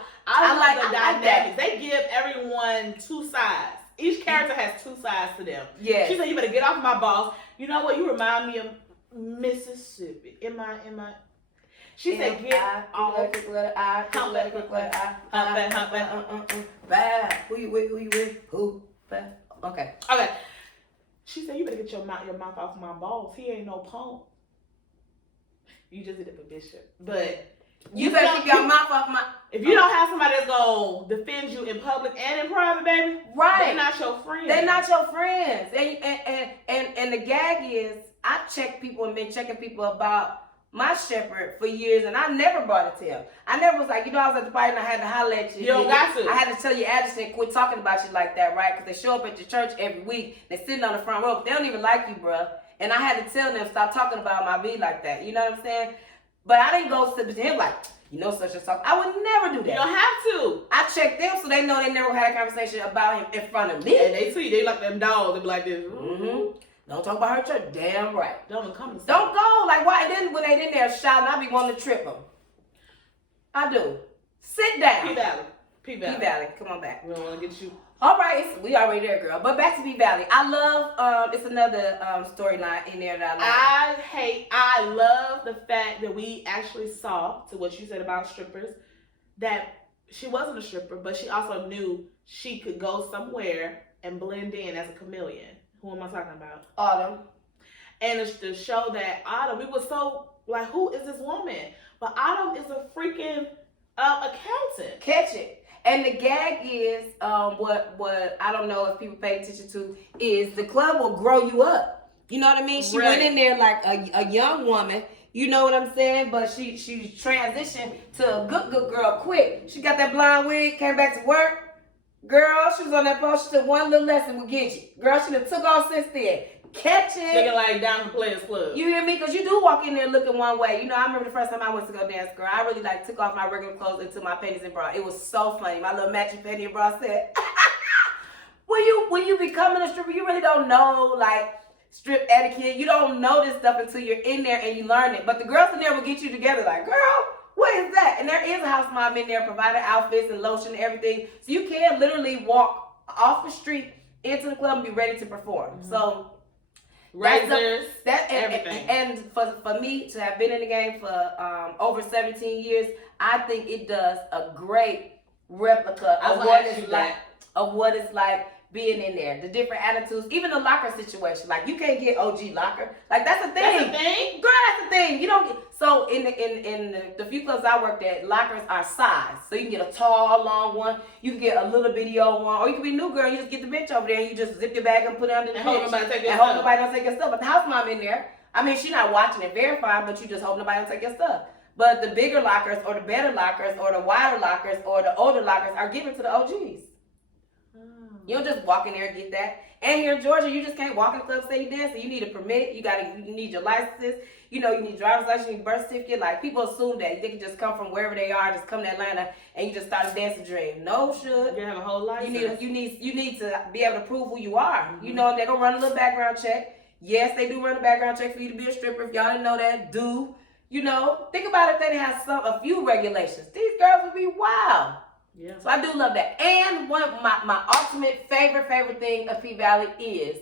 like the dynamics. They give everyone two sides. Each character has two sides to them. Yeah. She said, you better get off my boss. You know what? You remind me of Mississippi. Am I? She said, get off. Who you with? Who? Okay. She said, you better get your mouth off my boss. He ain't no punk. You just did it for Bishop. But you better keep your mouth off my... If you don't have somebody that's going to defend you in public and in private, baby, right. They're not your friends. They're not your friends. And the gag is, I check people and been checking people about my shepherd for years, and I never brought it to him. I never was like, you know, I was at the party and I had to holler at you. You don't got to. I had to tell your address and quit talking about you like that, right? Because they show up at your church every week. They're sitting on the front row. They don't even like you, bruh. And I had to tell them, stop talking about my beat like that. You know what I'm saying? But I didn't go to him like, you know, such and such. I would never do that. You don't have to. I checked them so they know they never had a conversation about him in front of me. And they see, they like them dogs. They be like this. Mm-hmm. Don't talk about her church. Damn right. Don't come to Don't go. Like, why? Then when they in there shouting, I be wanting to trip them. I do. Sit down. P Valley. Come on back. We don't want to get you. All right. We already there, girl. But back to P Valley. I love, it's another storyline in there that I love the fact that we actually saw, to what you said about strippers, that she wasn't a stripper, but she also knew she could go somewhere and blend in as a chameleon. Who am I talking about? Autumn. And it's to show that Autumn, we were so like, who is this woman? But Autumn is a freaking accountant. Catch it. And the gag is, what I don't know if people pay attention to, is the club will grow you up. You know what I mean? She went in there like a young woman. You know what I'm saying? But she transitioned to a good girl quick. She got that blonde wig, came back to work. Girl, she was on that post. She took one little lesson with Gidget. Girl, she done took off since then. Catch it. Looking like Diamond Players Club. You hear me? Because you do walk in there looking one way. You know, I remember the first time I went to go dance, girl. I really like took off my regular clothes into my panties and bra. It was so funny. My little matching panty and bra said, when you becoming a stripper, you really don't know like strip etiquette. You don't know this stuff until you're in there and you learn it. But the girls in there will get you together like, girl, what is that? And there is a house mom in there providing outfits and lotion and everything. So you can literally walk off the street into the club and be ready to perform. Mm-hmm. So razors, everything. And for me to have been in the game for over 17 years, I think it does a great replica of what it's like being in there. The different attitudes, even the locker situation. Like you can't get OG locker. Like that's a thing. That's a thing? Girl, that's a thing. You don't get, so in the few clubs I worked at, lockers are size. So you can get a tall, long one. You can get a little bitty old one. Or you can be a new girl. You just get the bench over there and you just zip your bag and put it under the bench. And hope nobody don't take your stuff. But the house mom in there, I mean, she's not watching it verifying, but you just hope nobody don't take your stuff. But the bigger lockers or the better lockers or the wider lockers or the older lockers are given to the OGs. You don't just walk in there and get that. And here in Georgia, you just can't walk in the club say you dancing. You need a permit. You need your licenses. You know, you need driver's license, you need birth certificate. Like people assume that they can just come from wherever they are, just come to Atlanta and you just start a dancing dream. No, should. You have a whole license. You need to be able to prove who you are. Mm-hmm. You know, they're gonna run a little background check. Yes, they do run a background check for you to be a stripper. If y'all didn't know that, do. You know, think about if they didn't have a few regulations. These girls would be wild. Yeah. So I do love that. And one of my ultimate favorite thing of P-Valley is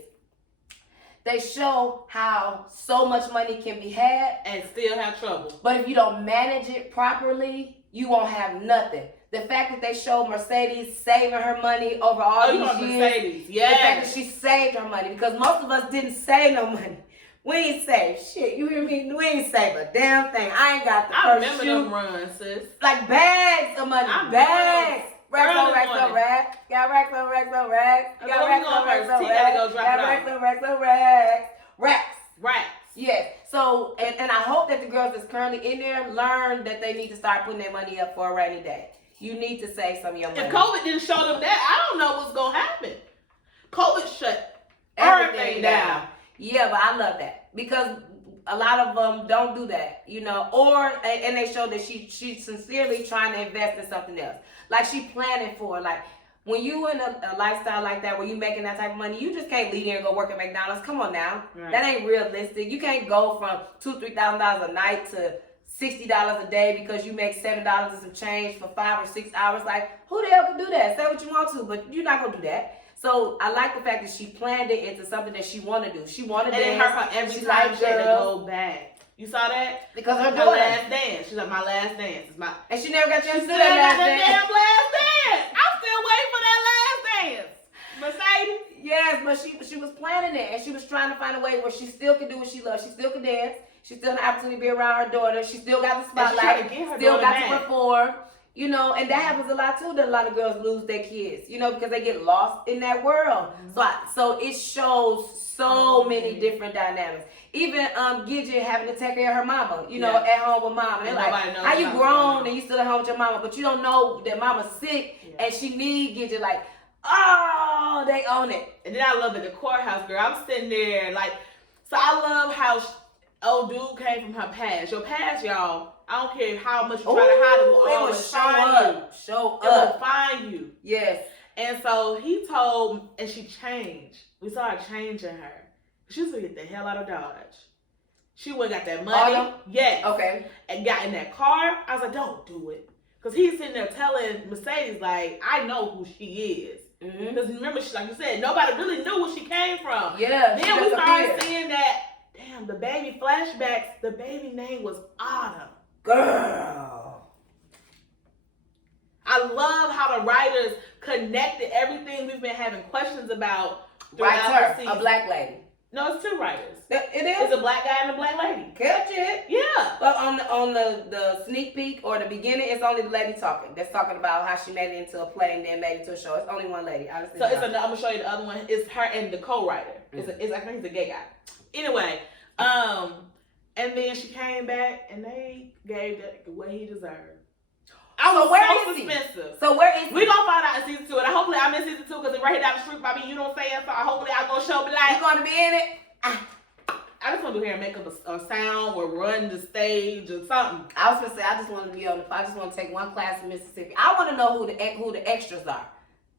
they show how so much money can be had and still have trouble. But if you don't manage it properly, you won't have nothing. The fact that they show Mercedes saving her money over all these years. Mercedes, yeah. The fact that she saved her money, because most of us didn't save no money. We ain't saved shit. You hear me? We ain't saved a damn thing. I ain't got the first shoe. I remember them runs, sis. Like bags of money. Bags. Racks on racks on racks. Got racks on racks on racks. Got racks on racks on racks. Got racks on racks on racks. Racks. Yes. So, and I hope that the girls that's currently in there learn that they need to start putting their money up for a rainy day. You need to save some of your money. If COVID didn't show them that, I don't know what's going to happen. COVID shut everything down. Yeah, but I love that because a lot of them don't do that, you know, and they show that she's sincerely trying to invest in something else. Like she planning for, like when you in a lifestyle like that where you making that type of money, you just can't leave there and go work at McDonald's. Come on now. Right. That ain't realistic. You can't go from $2,000-$3,000 a night to $60 a day because you make $7 and some change for 5 or 6 hours. Like, who the hell can do that? Say what you want to, but you're not gonna do that. So I like the fact that she planned it into something that she want to do. She wanted to dance. And every time she had to go back. You saw that? Because her last dance. She's like, my last dance is my. And she never got a chance to do that last dance. Damn last dance. I'm still waiting for that last dance. Mercedes. Yes, but she was planning it, and she was trying to find a way where she still could do what she loves. She still could dance. She still had an opportunity to be around her daughter. She still got the spotlight. Still got to perform. You know, and that happens a lot too, that a lot of girls lose their kids, you know, because they get lost in that world. Mm-hmm. So it shows so many different dynamics. Even Gidget having to take care of her mama, you know, at home with mama. And they're like, how you grown and you still at home with your mama, but you don't know that mama's sick and she need Gidget. Like, oh, they own it. And then I love it, the courthouse, girl. I'm sitting there like, so I love how old dude came from her past. Your past, y'all. I don't care how much you try to hide it. Will always find you. Show up. It will find you. Yes. And so he told, and she changed. We saw her changing her. She was gonna get the hell out of Dodge. She went and got that money. Autumn? Yes. Okay. And got in that car. I was like, don't do it. Because he's sitting there telling Mercedes, like, I know who she is. Because remember, like you said, nobody really knew where she came from. Yeah. Then we started seeing that, damn, the baby flashbacks, the baby name was Autumn. Girl. I love how the writers connected everything we've been having questions about. Right, her, a black lady. No, it's two writers. It is? It's a black guy and a black lady. Catch it. Yeah. But on the sneak peek or the beginning, it's only the lady talking. That's talking about how she made it into a play and then made it to a show. It's only one lady. So I'm gonna show you the other one. It's her and the co-writer. It's I think he's a gay guy. Anyway, and then she came back and they gave that what he deserved. I was so suspensive. So where is he? We gonna find out in season 2, and hopefully I'm in season 2 because it's right here down the street by me. You know what I'm saying? So hopefully I'm gonna show me like you gonna be in it. I just want to do hair and makeup, a sound, or run the stage, or something. I was gonna say I just want to be on the. I just want to take one class in Mississippi. I want to know who the extras are.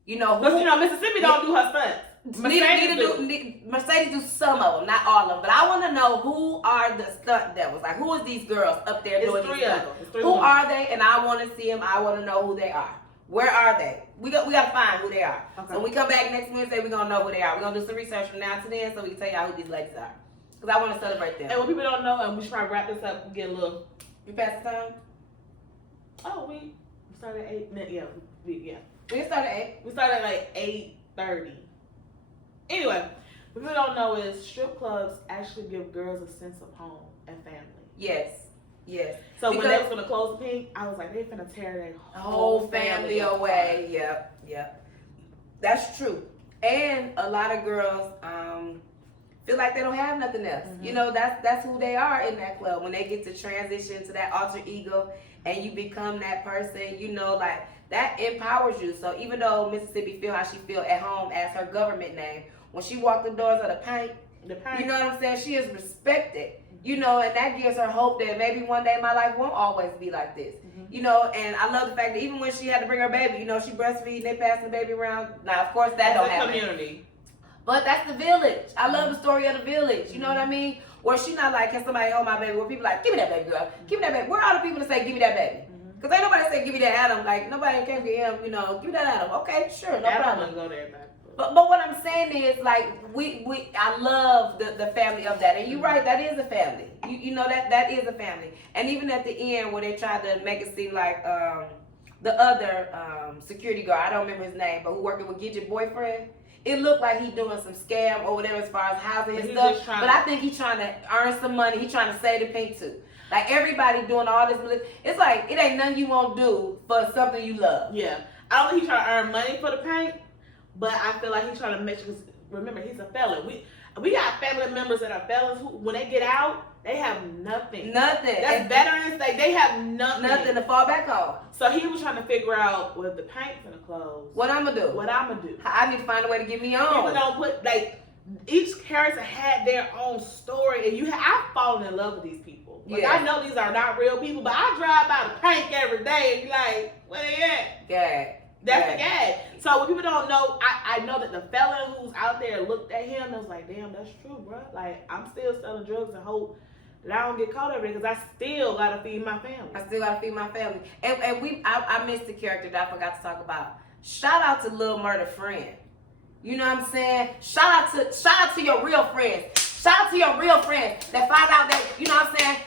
You know, but Mississippi don't do her stunts. Mercedes do some of them, not all of them. But I want to know who are the stunt devils. Like who is these girls up there doing these stunts? Who are they? And I want to see them. I want to know who they are. Where are they? We got to find who they are. Okay. So when we come back next Wednesday, we're gonna know who they are. We're gonna do some research from now to then, so we can tell y'all who these ladies are. Because I want to celebrate them. And when people don't know, and we should probably wrap this up and get a little. We passed the time? Oh, we started at 8. Yeah. We started at 8. We started at like 8:30. Anyway, what people don't know is strip clubs actually give girls a sense of home and family. Yes. So when they was gonna close the Pink, I was like, they're gonna tear their whole family away. Yep. That's true. And a lot of girls feel like they don't have nothing else. Mm-hmm. You know, that's who they are in that club. When they get to transition to that alter ego and you become that person, you know, like that empowers you. So even though Mississippi feel how she feel at home as her government name, when she walked the doors of the Pink, you know what I'm saying? She is respected. You know, and that gives her hope that maybe one day my life won't always be like this. Mm-hmm. You know, and I love the fact that even when she had to bring her baby, you know, she breastfeeding, they passing the baby around. Now, of course, that don't happen. Community. But that's the village. I love the story of the village. You know what I mean? Where she's not like, can somebody hold my baby? Where people like, give me that baby, girl. Give me that baby. Where are the people that say, give me that baby? Because ain't nobody say, give me that Adam. Like, nobody came to him, you know, give me that Adam. Okay, sure, no problem. Go there, man. But what I'm saying is, like, I love the family of that. And you're right, that is a family. You know, that is a family. And even at the end where they tried to make it seem like the other security guard, I don't remember his name, but who working with Gidget boyfriend, it looked like he doing some scam or whatever as far as housing and stuff. But I think he's trying to earn some money. He's trying to save the Pink too. Like everybody doing all this. It's like it ain't nothing you won't do for something you love. Yeah. I don't think he's trying to earn money for the Pink, but I feel like he's trying to make sure, remember, he's a felon. We got family members that are felons who, when they get out, they have nothing. Nothing. That's veterans. They have nothing. Nothing to fall back on. So he was trying to figure out, well, if the Pink's gonna close, what I'm gonna do. I need to find a way to get me on. People don't put, like, each character had their own story, and I've fallen in love with these people. Like, I know these are not real people, but I drive by the Pink every day and be like, where they at? Gag. That's the gag. So when people don't know, I know that the felon who's out there looked at him and was like, damn, that's true, bro. Like, I'm still selling drugs and hope that I don't get caught every day because I still got to feed my family. And I missed the character that I forgot to talk about. Shout out to Lil Murder Friend. You know what I'm saying? Shout out to your real friends. Shout out to your real friends that find out that, you know what I'm saying?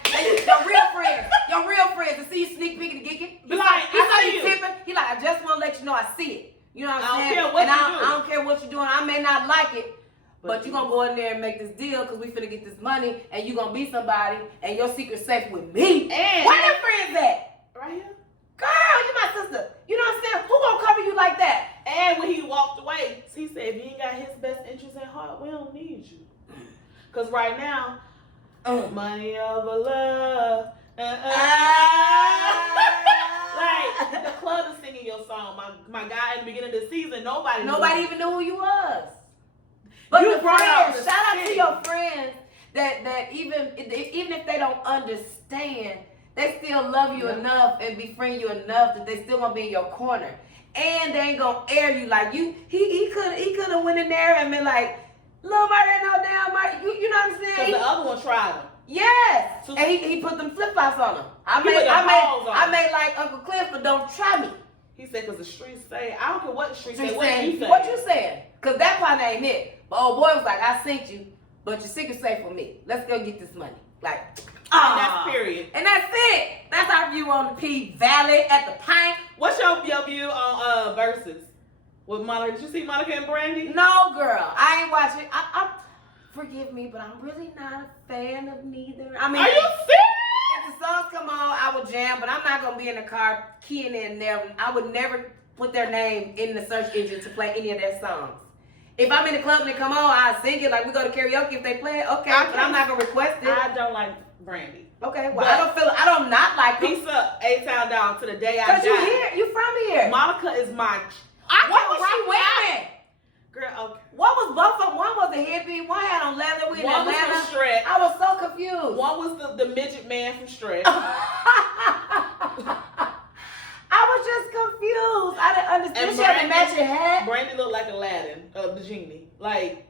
Your real friends that see you sneak peeking and geeking. Be like, I saw you tipping. He like, I just want to let you know I see it. You know what I'm saying? I don't care what you're doing. I may not like it, but you're going to go in there and make this deal because we finna get this money and you're going to be somebody and your secret's safe with me. And where your friends at? Right here. Girl, you my sister. You know what I'm saying? Who gonna cover you like that? And when he walked away, he said, if you ain't got his best interest at heart, we don't need you. Because right now, money over love. Like, the club is singing your song. My guy in the beginning of the season, nobody even knew who you was. But you brought out shout out to your friends that even if they don't understand, they still love you enough and befriend you enough that they still gonna be in your corner. And they ain't gonna air you like you. He could have went in there and been like, Lil Murder ain't no damn Murder. You know what I'm saying? Because the other one tried him. Yes. So, and he put them flip flops on him. I made like Uncle Cliff, but don't try me. He said, because the streets say, I don't care what the streets say. What you say? What you saying? Because that part ain't it. But old boy was like, I sent you, but your secret's safe for me. Let's go get this money. Like, and that's period. And that's it. That's our view on the P Valley at the Pint. What's your view on Versus with Monica? Did you see Monica and Brandy? No, girl. I ain't watching. forgive me, but I'm really not a fan of neither. I mean, are you serious? if the songs come on, I will jam, but I'm not gonna be in the car keying in there. I would never put their name in the search engine to play any of their songs. If I'm in the club and they come on, I sing it like we go to karaoke if they play it. Okay, but I'm not gonna request it. I don't like Brandy. Okay, well, I don't not like Peace them. up, A-Town Dog to the day I die. Cause you from here. Monica is my. What was she wearing? Girl, okay. What was both of them? One was a hippie, one had on leather. We in One was Atlanta. from Shrek. I was so confused. One was the midget man from Shrek. I was just confused. I didn't understand. And She had a matching hat. Brandy looked like Aladdin, the genie. Like,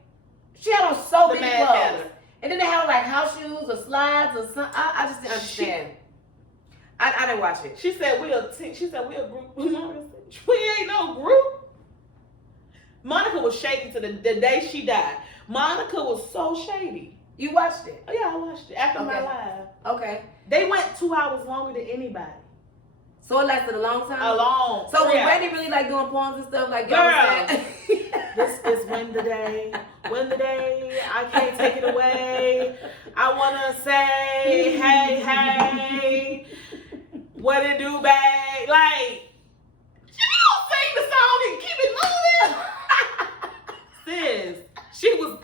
She had on so the many Mad clothes. Hatter. And then they had like house shoes or slides or something. I just didn't understand. I didn't watch it. She said we a group. We ain't no group. Monica was shady to the day she died. Monica was so shady. You watched it? Oh yeah, I watched it after my Okay. live. Okay. They went 2 hours longer than anybody. So it lasted a long time? A long. So was 3 hours. Brandy really like doing poems and stuff like Girl, that? this is when the day, I can't take it away. I wanna say, hey, hey, what it do, babe? Like, you don't sing the song and keep it moving. Sis, she was.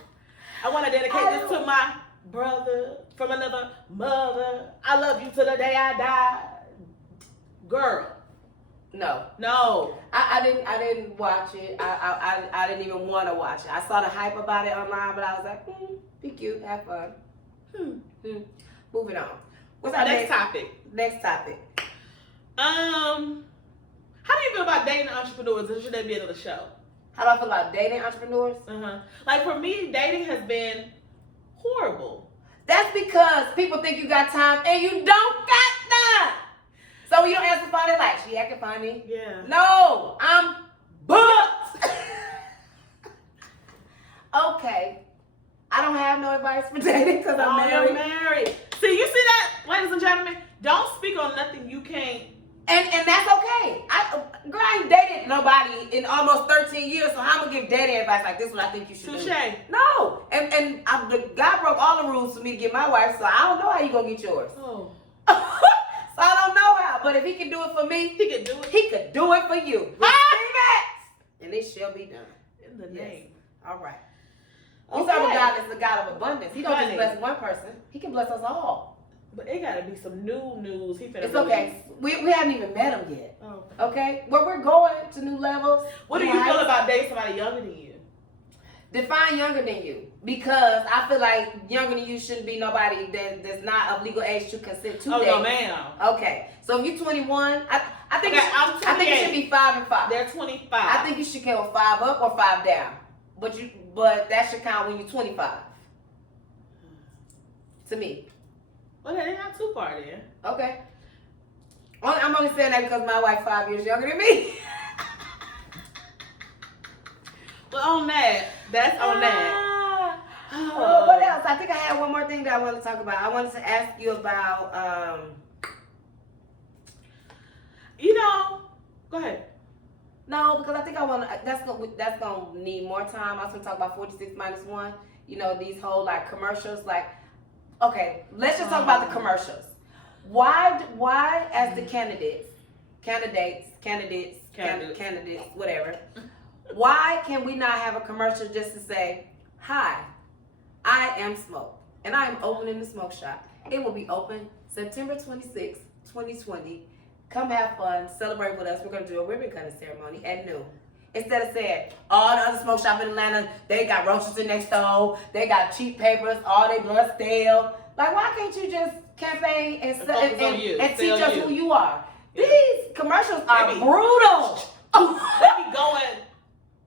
I want to dedicate this to my brother from another mother. I love you till the day I die, girl. No. I didn't watch it. I didn't even want to watch it. I saw the hype about it online, but I was like, be cute, have fun. Moving on. What's our Next topic? Next topic. How do you feel about dating entrepreneurs? Or should they be another show? How do I feel about dating entrepreneurs? Like for me, dating has been horrible. That's because people think you got time and you don't got none. So when you don't answer the phone, they're like, she acting funny. Yeah. No, I'm booked. Okay. I don't have no advice for dating because I'm married. You're married. See, you see that, ladies and gentlemen? Don't speak on nothing you can't. And that's okay. Girl, I ain't dated nobody in almost 13 years, so how am I gonna give dating advice like this is what I think you should do? Touche. No. And God broke all the rules for me to get my wife, so I don't know how you gonna get yours. Oh. So I don't know how, but if he can do it for me, He can do it. he could do it for you. Receive it, and it shall be done. In the name. All right. Okay. We serve a God that's a God of abundance. He don't just Honey. bless one person. He can bless us all. But it gotta be some new news. He finna It's release. okay. We haven't even met him yet. Oh. Okay? Well, we're going to new levels. What do you feel about dating somebody younger than you? Define younger than you. Because I feel like younger than you shouldn't be nobody that's not of legal age to consent to date. Oh, no, man. No. Okay. So if you're 21, I think Okay, I'm I think it should be 5 and 5. They're 25. I think you should count 5 up or 5 down. But that should count when you're 25. To me. Well, they're not too far then. Okay. I'm only saying that because my wife's 5 years younger than me. Well, on that's on that. What else? I think I had one more thing that I wanted to talk about. I wanted to ask you about, Go ahead. no, because I think I want to, that's gonna need more time. I was gonna talk about 46 minus 1. You know, these whole like commercials, like, okay, let's just talk about the commercials. Why as the candidates, whatever, why can we not have a commercial just to say, hi, I am Smoke, and I am opening the smoke shop. It will be open September 26, 2020. Come have fun, celebrate with us. We're going to do a ribbon cutting ceremony at noon. Instead of saying, all the other smoke shops in Atlanta, they got roaches in their stove, they got cheap papers, all their blood stale. Like, why can't you just campaign and teach us who you are? Yeah. These commercials are brutal. They be going.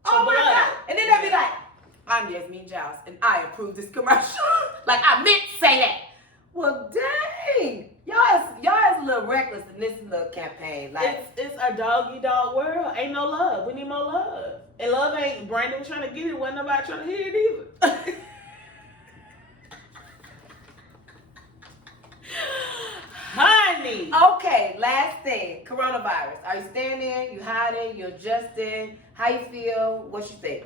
Oh my God. And then they'll be like, I'm Yasmin Giles, and I approve this commercial. Like, I meant to say that. Well, dang. Y'all is a little reckless in this little campaign. Like, It's a dog-eat-dog world. Ain't no love. We need more love. And love ain't, Brandon was trying to get it. Wasn't nobody trying to hear it either. Honey. okay, last thing. Coronavirus. Are you staying in? You hiding? You adjusting? How you feel? What you think?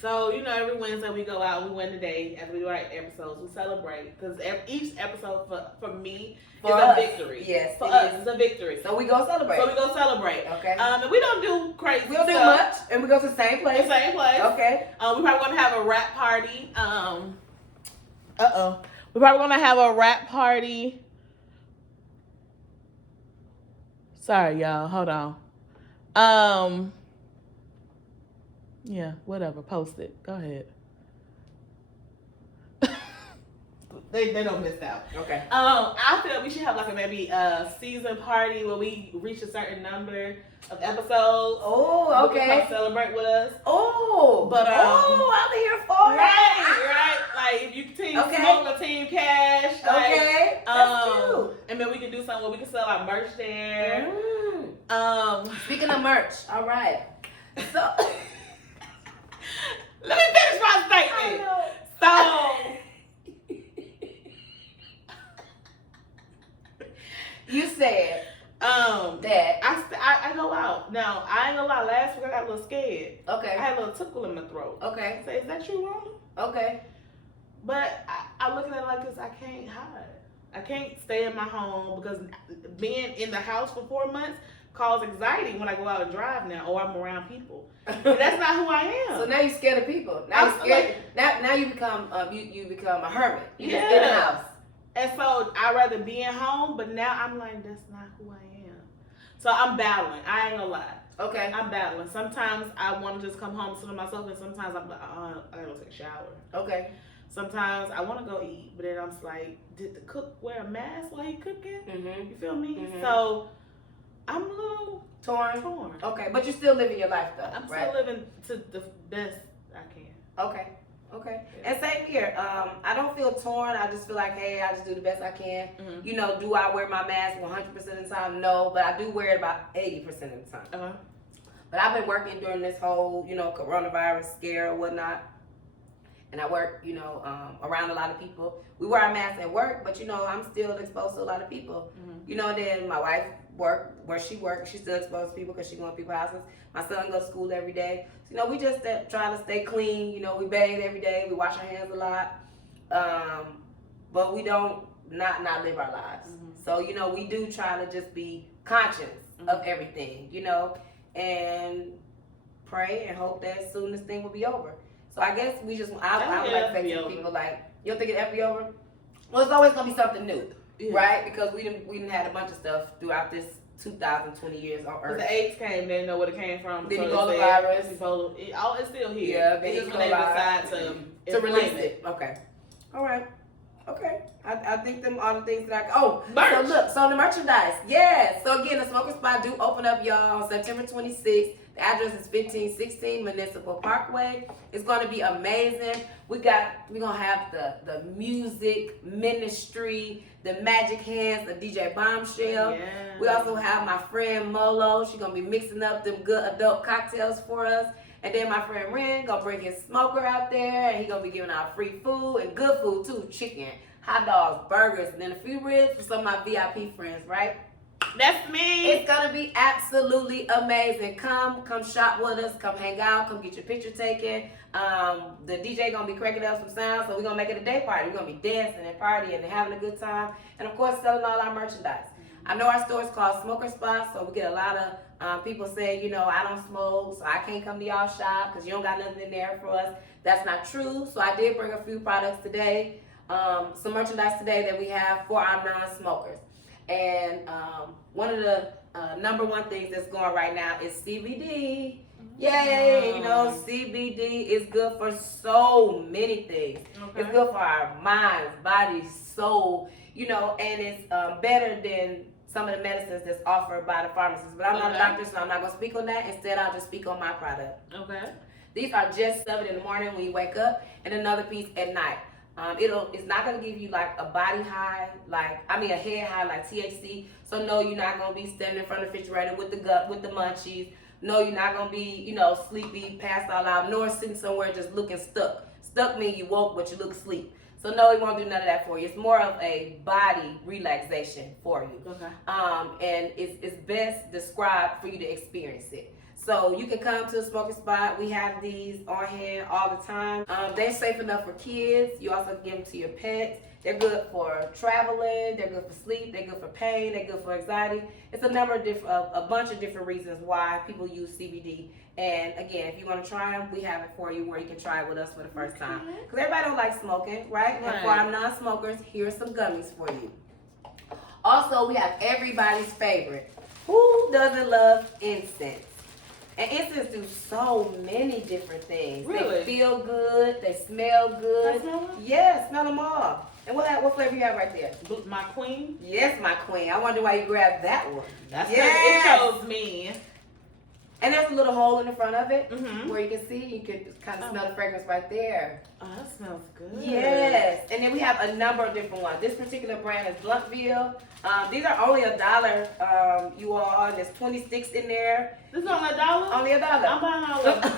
So, every Wednesday we go out, we win the day after we write episodes, we celebrate. Because each episode for me is a victory. Yes, for us, it's a victory. So we go celebrate. Okay. And we don't do crazy We don't do stuff. much, and we go to the same place. Okay. We're probably going to have a rap party. We're probably going to have a rap party. Sorry, y'all. Hold on. Yeah, whatever. Post it. Go ahead. they don't miss out. Okay. I feel we should have like maybe a season party where we reach a certain number of episodes. Oh, okay. You can come celebrate with us. But I'm here for it. Right. Like if you team Smoke or Team Cash. Okay. That's cute. And then we can do something where we can sell our merch there. Speaking of merch, all right. So let me finish my statement. So you said that I go out. Now I ain't gonna lie, last week I got a little scared. Okay. I had a little tickle in my throat. Okay. I say, is that true, Rhonda? Okay. But I look at it like this, I can't hide. I can't stay in my home because being in the house for 4 months cause anxiety when I go out and drive now or I'm around people. And that's not who I am. So now you're scared of people. Now you're scared. Now you become you become a hermit. You just in the house. And so I'd rather be at home, but now I'm like, that's not who I am. So I'm battling. I ain't gonna lie. Okay. I'm battling. Sometimes I want to just come home, sit on myself, and sometimes I'm like, I gotta go take a shower. Okay. Sometimes I want to go eat, but then I'm just like, did the cook wear a mask while he cooking? Mm-hmm. You feel me? Mm-hmm. So I'm a little torn. Okay, but you're still living your life though. I'm still living to the best I can. Okay. Yeah. And same here. I don't feel torn. I just feel like, hey, I just do the best I can. Mm-hmm. Do I wear my mask 100% of the time? No, but I do wear it about 80% of the time. Uh-huh. But I've been working during this whole, coronavirus scare or whatnot. And I work, around a lot of people. We wear our masks at work, but, I'm still exposed to a lot of people. Mm-hmm. Then my wife work where she works. She's still exposed to people because she going to people's houses. My son goes to school every day. So, we just try to stay clean. We bathe every day. We wash our hands a lot. But we don't not live our lives. Mm-hmm. So, we do try to just be conscious of everything, and pray and hope that soon this thing will be over. So I guess I would like to say to people, like, you don't think it'll ever be over? Well, it's always going to be something new, right? Because we didn't had a bunch of stuff throughout this 2020 years on Earth. The AIDS came, they didn't know where it came from. The Ebola virus. It's still here. Yeah, they just when they decide to release it. Okay. All right. Okay. I think them all the things that merch. So the merchandise. Yeah. So again, the Smoker Spot do open up, y'all, on September 26th. The address is 1516 Municipal Parkway. It's going to be amazing. We're going to have the music ministry, the magic hands, the DJ Bombshell. Yeah. We also have my friend Molo. She's going to be mixing up them good adult cocktails for us. And then my friend Ren going to bring his smoker out there. And he's going to be giving out free food and good food too. Chicken, hot dogs, burgers, and then a few ribs for some of my VIP friends, right? That's me. It's gonna be absolutely amazing. Come shop with us. Come hang out. Come get your picture taken. The DJ gonna be cranking up some sound, so we're gonna make it a day party. We're gonna be dancing and partying and having a good time, and of course selling all our merchandise. I know our store is called Smoker Spot, so we get a lot of people saying, I don't smoke, so I can't come to y'all shop because you don't got nothing in there for us. That's not true. So I did bring a few products today, some merchandise today that we have for our non-smokers. And one of the number one things that's going right now is CBD. Yay! CBD is good for so many things. Okay. It's good for our minds, bodies, soul, and it's better than some of the medicines that's offered by the pharmacists. But I'm not a doctor, so I'm not going to speak on that. Instead, I'll just speak on my product. Okay. These are just 7 in the morning when you wake up, and another piece at night. It's not going to give you like a body high, a head high like THC. So no, you're not going to be standing in front of the refrigerator with the munchies. No, you're not going to be, sleepy, passed all out, nor sitting somewhere just looking stuck. Stuck means you woke, but you look asleep. So no, it won't do none of that for you. It's more of a body relaxation for you. Okay. And it's best described for you to experience it. So you can come to the smoking spot. We have these on hand all the time. They're safe enough for kids. You also give them to your pets. They're good for traveling. They're good for sleep. They're good for pain. They're good for anxiety. It's a number of a bunch of different reasons why people use CBD. And again, if you want to try them, we have it for you where you can try it with us for the first time. Because everybody don't like smoking, right? And for our non-smokers, here's some gummies for you. Also, we have everybody's favorite. Who doesn't love incense? And incense do so many different things. Really? They feel good. They smell good. I smell them? Yeah, smell them all. And what flavor you have right there? My queen? Yes, my queen. I wonder why you grabbed that one. That's because it shows me. And there's a little hole in the front of it Mm-hmm. where you can see. You can kind of smell the fragrance right there. Oh, that smells good. Yes. And then we have a number of different ones. This particular brand is Bluntville. These are only $1, you all. And there's 26 in there. This is only $1? Only $1. I'm buying all of them.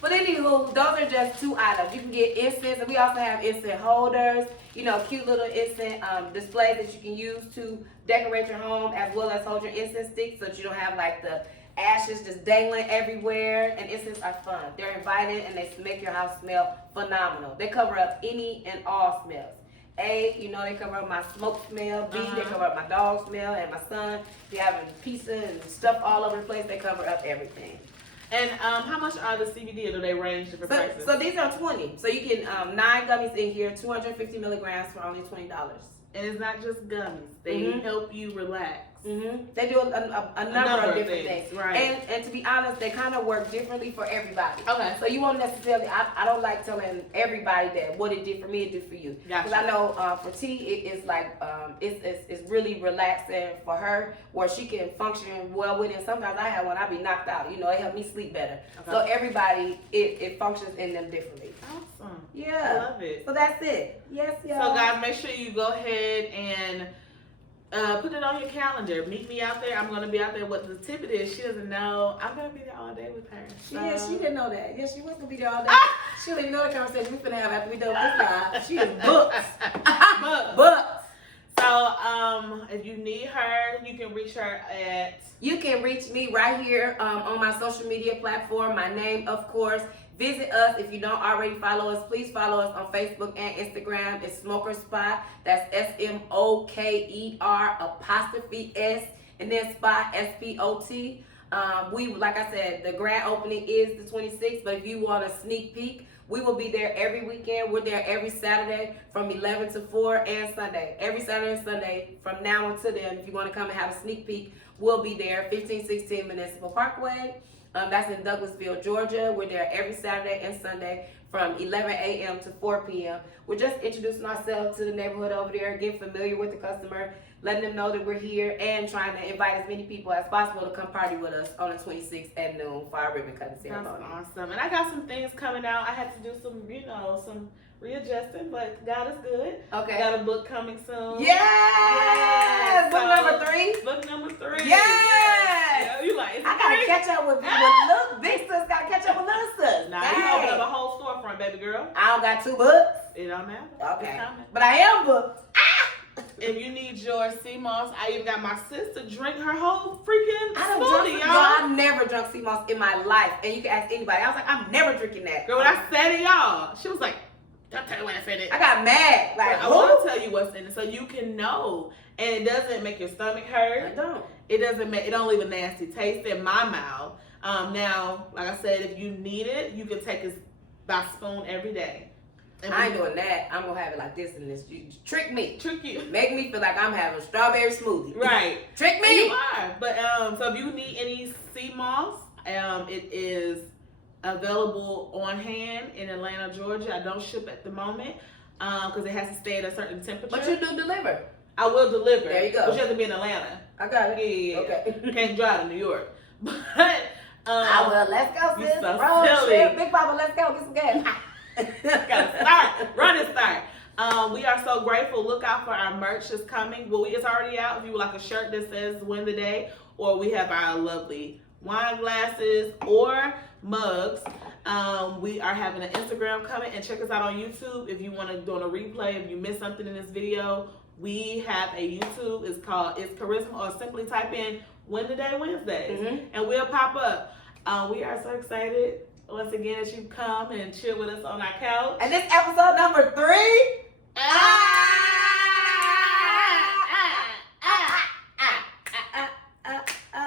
But anywho, those are just 2 items. You can get incense, and we also have incense holders. You know, cute little incense displays that you can use to decorate your home, as well as hold your incense sticks, so that you don't have like the ashes just dangling everywhere. And incense are fun. They're inviting, and they make your house smell phenomenal. They cover up any and all smells. A, you know, they cover up my smoke smell. B, they cover up my dog smell and my son. If you're having pizza and stuff all over the place, they cover up everything. And how much are the CBD, or do they range different prices? So these are 20. So you can 9 gummies in here, 250 milligrams for only $20. And it's not just gummies. They help you relax. They do a number of different things. Right. And to be honest, they kind of work differently for everybody. Okay. So you won't necessarily, I don't like telling everybody that what it did for me, it did for you. Because I know for T, it is like, it's really relaxing for her, where she can function well with it. And sometimes I have one, I be knocked out. You know, it helped me sleep better. Okay. So everybody, it functions in them differently. Awesome. Yeah. I love it. So that's it. Yes, y'all. So guys, make sure you go ahead and put it on your calendar. Meet me out there. I'm going to be out there. What the tip it is, she doesn't know. I'm going to be there all day with her. So. She didn't know that. Yes, she was going to be there all day. She didn't even know the conversation we're going to have after we done with this guy. She is booked. Booked. So, if you need her, you can reach her at... You can reach me right here on my social media platform. My name, of course. Visit us. If you don't already follow us, please follow us on Facebook and Instagram. It's Smoker Spot. That's SMOKER''S and then Spot SPOT. We, like I said, the grand opening is the 26th, but if you want a sneak peek, we will be there every weekend. We're there every Saturday from 11 to 4 and Sunday. Every Saturday and Sunday from now until then. If you want to come and have a sneak peek, we'll be there, 1516 Municipal Parkway. That's in Douglasville, Georgia. We're there every Saturday and Sunday from 11 a.m. to 4 p.m. We're just introducing ourselves to the neighborhood over there, getting familiar with the customer, letting them know that we're here, and trying to invite as many people as possible to come party with us on the 26th at noon for our ribbon cutting ceremony. That's awesome. And I got some things coming out. I had to do some, some readjusting, but God is good. Okay. I got a book coming soon. Yes! Book number 3? Book number 3. Yes! Yeah, you like, I gotta catch up with little big sis, gotta catch up with little sis. Nah, you open up a whole storefront, baby girl. I don't got 2 books. It don't matter. Okay. But I am booked. If you need your sea moss, I even got my sister drink her whole freaking smoothie, y'all. I've never drunk sea moss in my life. And you can ask anybody. I was like, I'm never drinking that. Girl, when I said it, y'all, she was like, don't tell you when I said it. I got mad. Like, I want to tell you what's in it so you can know. And it doesn't make your stomach hurt. I don't. It don't leave a nasty taste in my mouth. Now, like I said, if you need it, you can take it by spoon every day. And I ain't doing that. I'm going to have it like this and this. You trick me. Trick you. Make me feel like I'm having a strawberry smoothie. Right. Trick me. And you are. But, so if you need any sea moss, it is available on hand in Atlanta, Georgia. I don't ship at the moment because it has to stay at a certain temperature. But you do deliver. I will deliver. There you go. But you have to be in Atlanta. I got it. Yeah. Okay. Can't drive to New York. But I will. Let's go, sis. So Road silly. trip. Big Papa, let's go. Get some gas. Gotta start. Run and start. We are so grateful. Look out for our merch is coming. Well, it's already out. If you would like a shirt that says win the day, or we have our lovely wine glasses or mugs. We are having an Instagram coming, and check us out on YouTube if you want to do a replay. If you missed something in this video, we have a YouTube. It's Charisma, or simply type in Win the Day Wednesdays. Mm-hmm. And we'll pop up. We are so excited once again that you come and chill with us on our couch. And this episode number 3.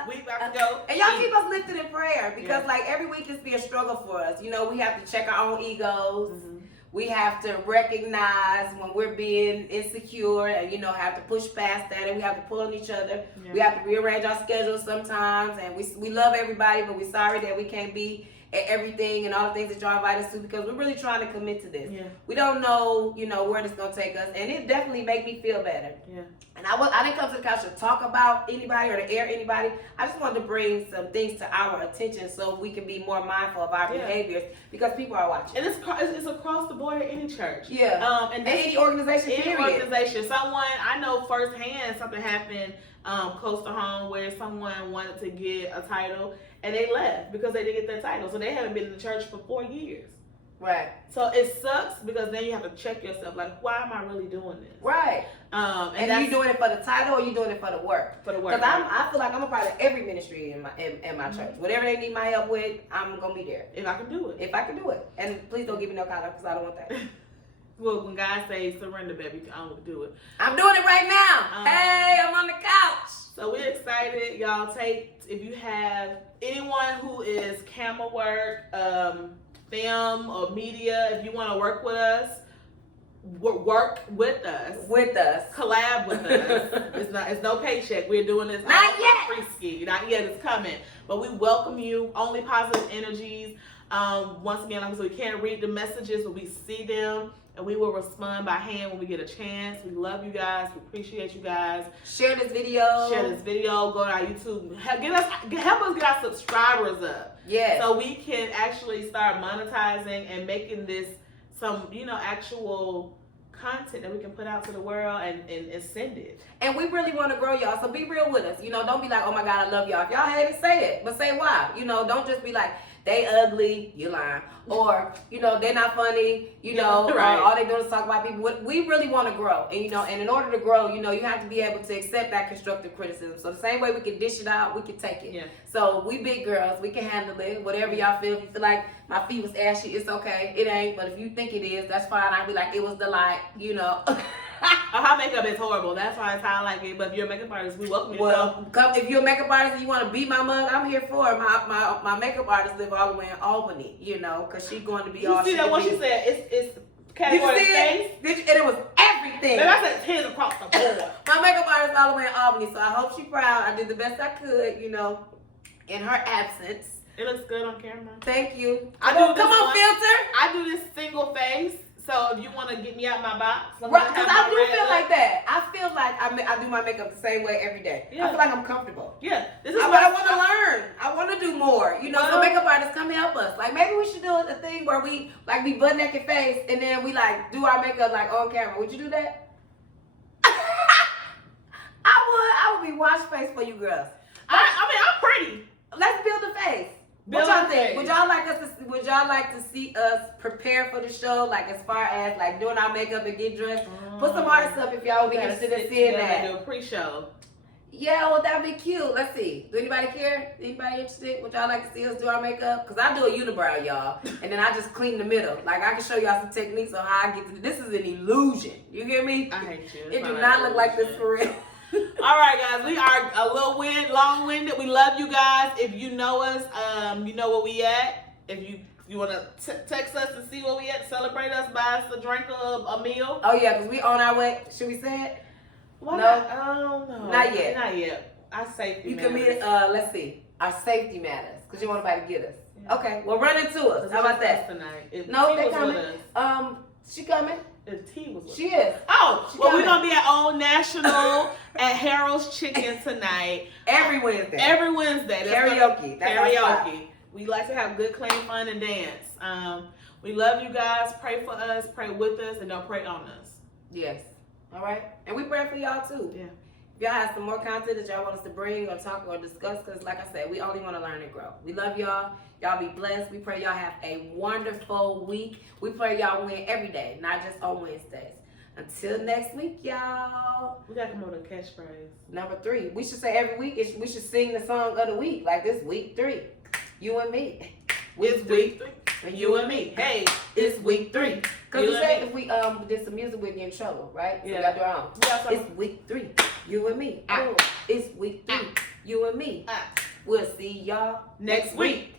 We about to go. And y'all keep us lifted in prayer because like every week it's been a struggle for us. You know, we have to check our own egos. Mm-hmm. We have to recognize when we're being insecure and, you know, have to push past that, and we have to pull on each other. Yeah. We have to rearrange our schedules sometimes, and we love everybody, but we're sorry that we can't be at everything and all the things that y'all invite us to because we're really trying to commit to this. Yeah. We don't know, you know, where it's going to take us, and it definitely make me feel better. Yeah. And I didn't come to the couch to talk about anybody or to air anybody. I just wanted to bring some things to our attention so we can be more mindful of our behaviors because people are watching. And it's across the board at any church. Yeah. And any organization, any organization. Someone, I know firsthand something happened close to home where someone wanted to get a title and they left because they didn't get their title. So they haven't been in the church for 4 years. Right. So it sucks because then you have to check yourself, like, why am I really doing this? Right. And are you doing it for the title or are you doing it for the work? For the work. Because I feel like I'm a part of every ministry in my church. Whatever they need my help with, I'm going to be there. If I can do it. If I can do it. And please don't give me no collar because I don't want that. Well, when God says surrender, baby, I'm going to do it. I'm doing it right now. Hey, I'm on the couch. So we're excited. Y'all if you have anyone who is camera work, film or media, if you want to work with us, work with us. Collab with us. It's no paycheck. We're doing this not yet. Free ski. Not yet. It's coming. But we welcome you. Only positive energies. Once again, like I said, we can't read the messages, but we see them. And we will respond by hand when we get a chance. We love you guys. We appreciate you guys. Share this video. Go to our YouTube. Help us get our subscribers up. Yes. So we can actually start monetizing and making this some, actual content that we can put out to the world and send it. And we really want to grow y'all. So be real with us. Don't be like, oh my God, I love y'all. If y'all hate it, say it. But say why. Don't just be like, they ugly, you lying. Or, they're not funny, right. All they do is talk about people. We really want to grow. And, and in order to grow, you have to be able to accept that constructive criticism. So the same way we can dish it out, we can take it. Yeah. So we big girls, we can handle it. Whatever y'all feel. If you feel like my feet was ashy, it's okay. It ain't. But if you think it is, that's fine. I'll be like, it was the light, Her makeup is horrible. That's why it's how I like it. But if you're a makeup artist, we welcome you. Well, if you're a makeup artist and you want to beat my mug, I'm here for it. My makeup artist live all the way in Albany, because she's going to be all. You see that what she said? It's category space. And it was everything. Man, I said 10 across the board. My makeup artist all the way in Albany, so I hope she's proud. I did the best I could, in her absence. It looks good on camera. Thank you. Come on, filter. I do this single face. So if you want to get me out my box, right? Because I do feel like that. I feel like I do my makeup the same way every day. Yeah. I feel like I'm comfortable. Yeah, this is what I want to learn. I want to do more. So makeup artists, come help us. Like maybe we should do a thing where we be butt naked face and then we do our makeup on camera. Would you do that? I would be wash face for you girls. I'm pretty. Let's build a face. What y'all think? Would y'all like to see us prepare for the show? Like as far as doing our makeup and get dressed? Put some artists up if y'all would be interested in seeing that. Do a pre-show. Yeah, well that'd be cute. Let's see. Do anybody care? Anybody interested? Would y'all like to see us do our makeup? Cause I do a unibrow, y'all, and then I just clean the middle. I can show y'all some techniques on how I get to. This is an illusion. You hear me? I hate you. It do not look like this for real. All right, guys, we are a little long-winded. We love you guys. If you know us, you know where we at. If you want to text us and see where we at, celebrate us, buy us a drink or a meal. Oh yeah, because we on our way. Should we say it? Why no, no, not yet. Not yet. Our safety. You matters. Commit. Let's see. Our safety matters because you want nobody to get us. Yeah. Okay, well run into us. How about that? Tonight. If no, they coming. She coming. If T was with she is. Oh, well, we're going to be at Old National at Harold's Chicken tonight. Every Wednesday. Karaoke. That's karaoke. We like to have good, clean fun and dance. We love you guys. Pray for us. Pray with us. And don't pray on us. Yes. All right. And we pray for y'all, too. Yeah. If y'all have some more content that y'all want us to bring or talk or discuss, because like I said, we only want to learn and grow. We love y'all. Y'all be blessed. We pray y'all have a wonderful week. We pray y'all win every day, not just on Wednesdays. Until next week, y'all. We gotta come up with a catchphrase. Number 3. We should say every week, we should sing the song of the week. Like this week 3. You and me. It's week 3. You and me. Hey, it's week 3. Because we said if we did some music, we'd get in trouble, right? So we gotta do our own. Yeah, it's week 3. You and me. It's week 3. You and me. We'll see y'all next week.